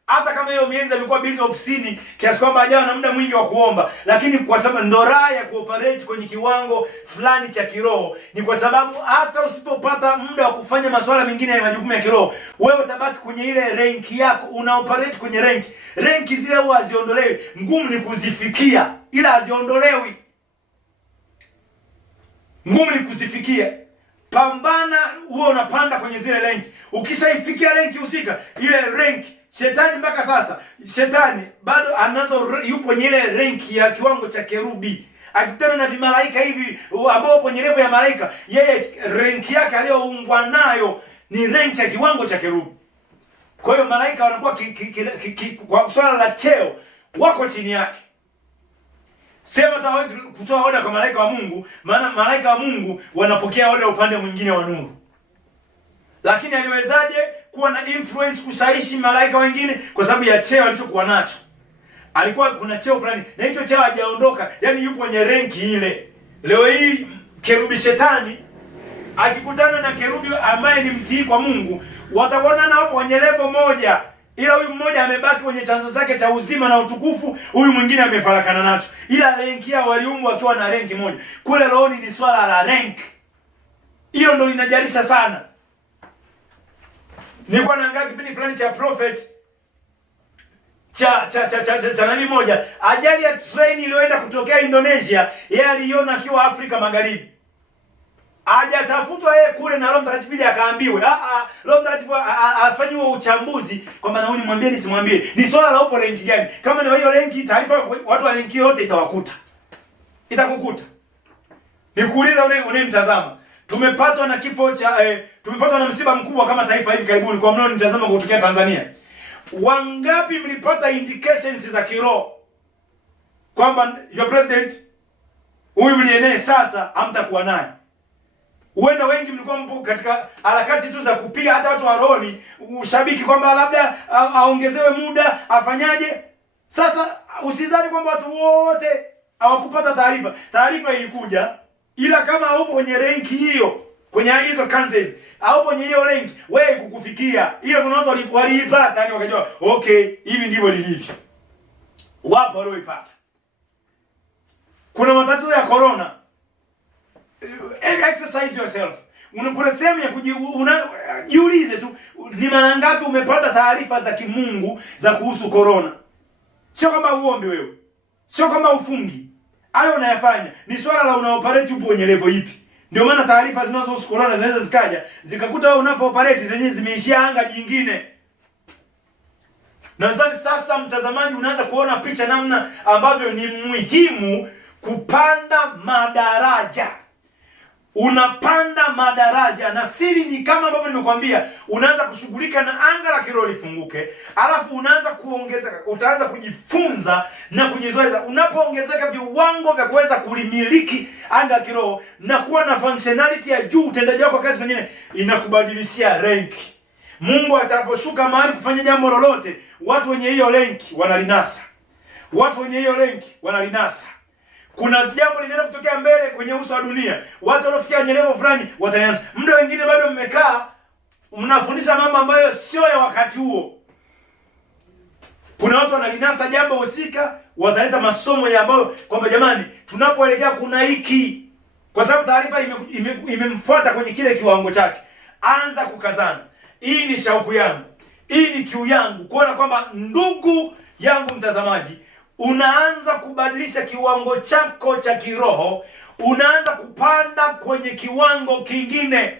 Hata kama hiyo mienzi amekuwa busy ofisini kiasi kwamba hajawa na muda mwingi wa kuomba, lakini kwa sababu ndo raha ya kuoperate kwenye kiwango fulani cha kiroho, ni kwa sababu hata usipopata muda wa kufanya masuala mengine ya majukumu ya kiroho, wewe utabaki kwenye ile rank yako, unaoperate kwenye rank. Rank zile huwa haziondolewi, ngumu ni kuzifikia, ila haziondolewi. Ngumu ni kuzifikia. Pambana uwe unapanda kwenye zile rank. Ukishaifikia rank husika, ile rank, shetani mpaka sasa, shetani bado yupo kwenye ile rank ya kiwango cha kerubi. Akikutana na vimalaika hivi ambao wapo kwenye level ya malaika, yeye rank yake aliyoumbwa nayo ni rank ya kiwango cha kerubi. Kwa hiyo malaika wanakuwa kwa swala la cheo wako chini yake. Sema hawezi kutoa oda kwa malaika wa Mungu, maana malaika wa Mungu wanapokea oda upande mwingine wa nuru. Lakini aliwezaje kuwa na influence kushawishi malaika wengine? Kwa sababu ya cheo alichokuwa nacho. Alikuwa kuna cheo fulani, na hicho cheo hajaondoka, yani yupo kwenye renki ile. Leo hii kerubi shetani akikutana na kerubi ambaye ni mtii kwa Mungu, wataonana hapo kwenye level moja. Ila huyu mmoja amebaki kwenye chanzo chake cha uzima na utukufu, huyu mwingine amefarakana nacho. Ila renki yao waliumbwa wakiwa na renki moja. Kule rohoni ni swala la rank. Hilo ndo linajalisha sana. Nilikuwa naangalia kipindi fulani cha prophet cha nani moja, ajali ya train iliyoenda kutokea Indonesia, yeye aliona akiwa Afrika Magharibi. Hajatafutwa yeye kule na Roho Mtakatifu akaambiwe. Roho Mtakatifu afanywe uchambuzi kwamba nauni mwambie nisimwambie. Ni swala la upo rank gani? Kama ni hiyo rank, taarifa watu wa rank yote itawakuta. Itakukuta. Nikuuliza unayemtazama. Tumepatwa na kifo cha tumepatwa na msiba mkubwa kama taifa hivi karibuni kwa mnaonitazama kutokea Tanzania. Wangapi mlipata indications za kiroho kwamba your president huyu mlienee sasa hamtakuwa naye? Uenda wengi mlikuwa mpo katika harakati tu za kupiga hata watu wa rohoni ushabiki kwamba labda aongezewe muda afanyaje. Sasa usizani kwamba watu wote hawakupata taarifa. Taarifa ilikuja, ila kama haupo kwenye renki hiyo, kwenye hizo kansas, haupo kwenye hiyo renki, wewe kukufikia. Ile kuna watu waliipata yani wakajua, okay, hivi ndivyo lilivyo. Wapo walioipata. Kuna matatizo ya corona. Exercise yourself. Kuna sehemu ya jiulize tu, ni mara ngapi umepata taarifa za kimungu za kuhusu corona? Sio kama uombe wewe. Sio kama ufungi. Hayo unayafanya. Ni swala la unaoperate upo kwenye level ipi. Ndio maana taarifa zinazohusu corona zinaweza zikaja, zikakuta wewe unapooperate zenyewe zimeishia anga jingine. Nadhani sasa mtazamaji unaanza kuona picha namna ambavyo ni muhimu kupanda madaraja. Unapanda madaraja, na siri ni kama ambavyo nimekwambia, unaanza kushughulika na anga la kiroho lifunguke, alafu unaanza kuongezeka, utaanza kujifunza na kujizoeza. Unapoongezeka viwango vya kuweza kulimiliki anga la kiroho na kuwa na functionality ya juu, utendaji wako kazi nyingine inakubadilishia rank. Mungu ataposhuka mahali kufanya jambo lolote, watu wenye hiyo rank wanalinasa. Watu wenye hiyo rank wanalinasa. Kuna jambo linaenda kutokea mbele kwenye uso wa dunia, watu wanafikia level fulani wataanza. Muda wengine bado mmekaa mnafundisha mambo ambayo sio ya wakati huo. Kuna watu wanalinasa jambo husika, wataleta masomo ya ambayo kwamba jamani, tunapoelekea kuna hiki, kwa sababu taarifa imemfuata kwenye kile kiwango chake. Anza kukazana. Hii ni shauku yangu, hii ni kiu yangu, kuona kwamba ndugu yangu mtazamaji, unaanza kubadilisha kiwango chako cha kiroho, unaanza kupanda kwenye kiwango kingine.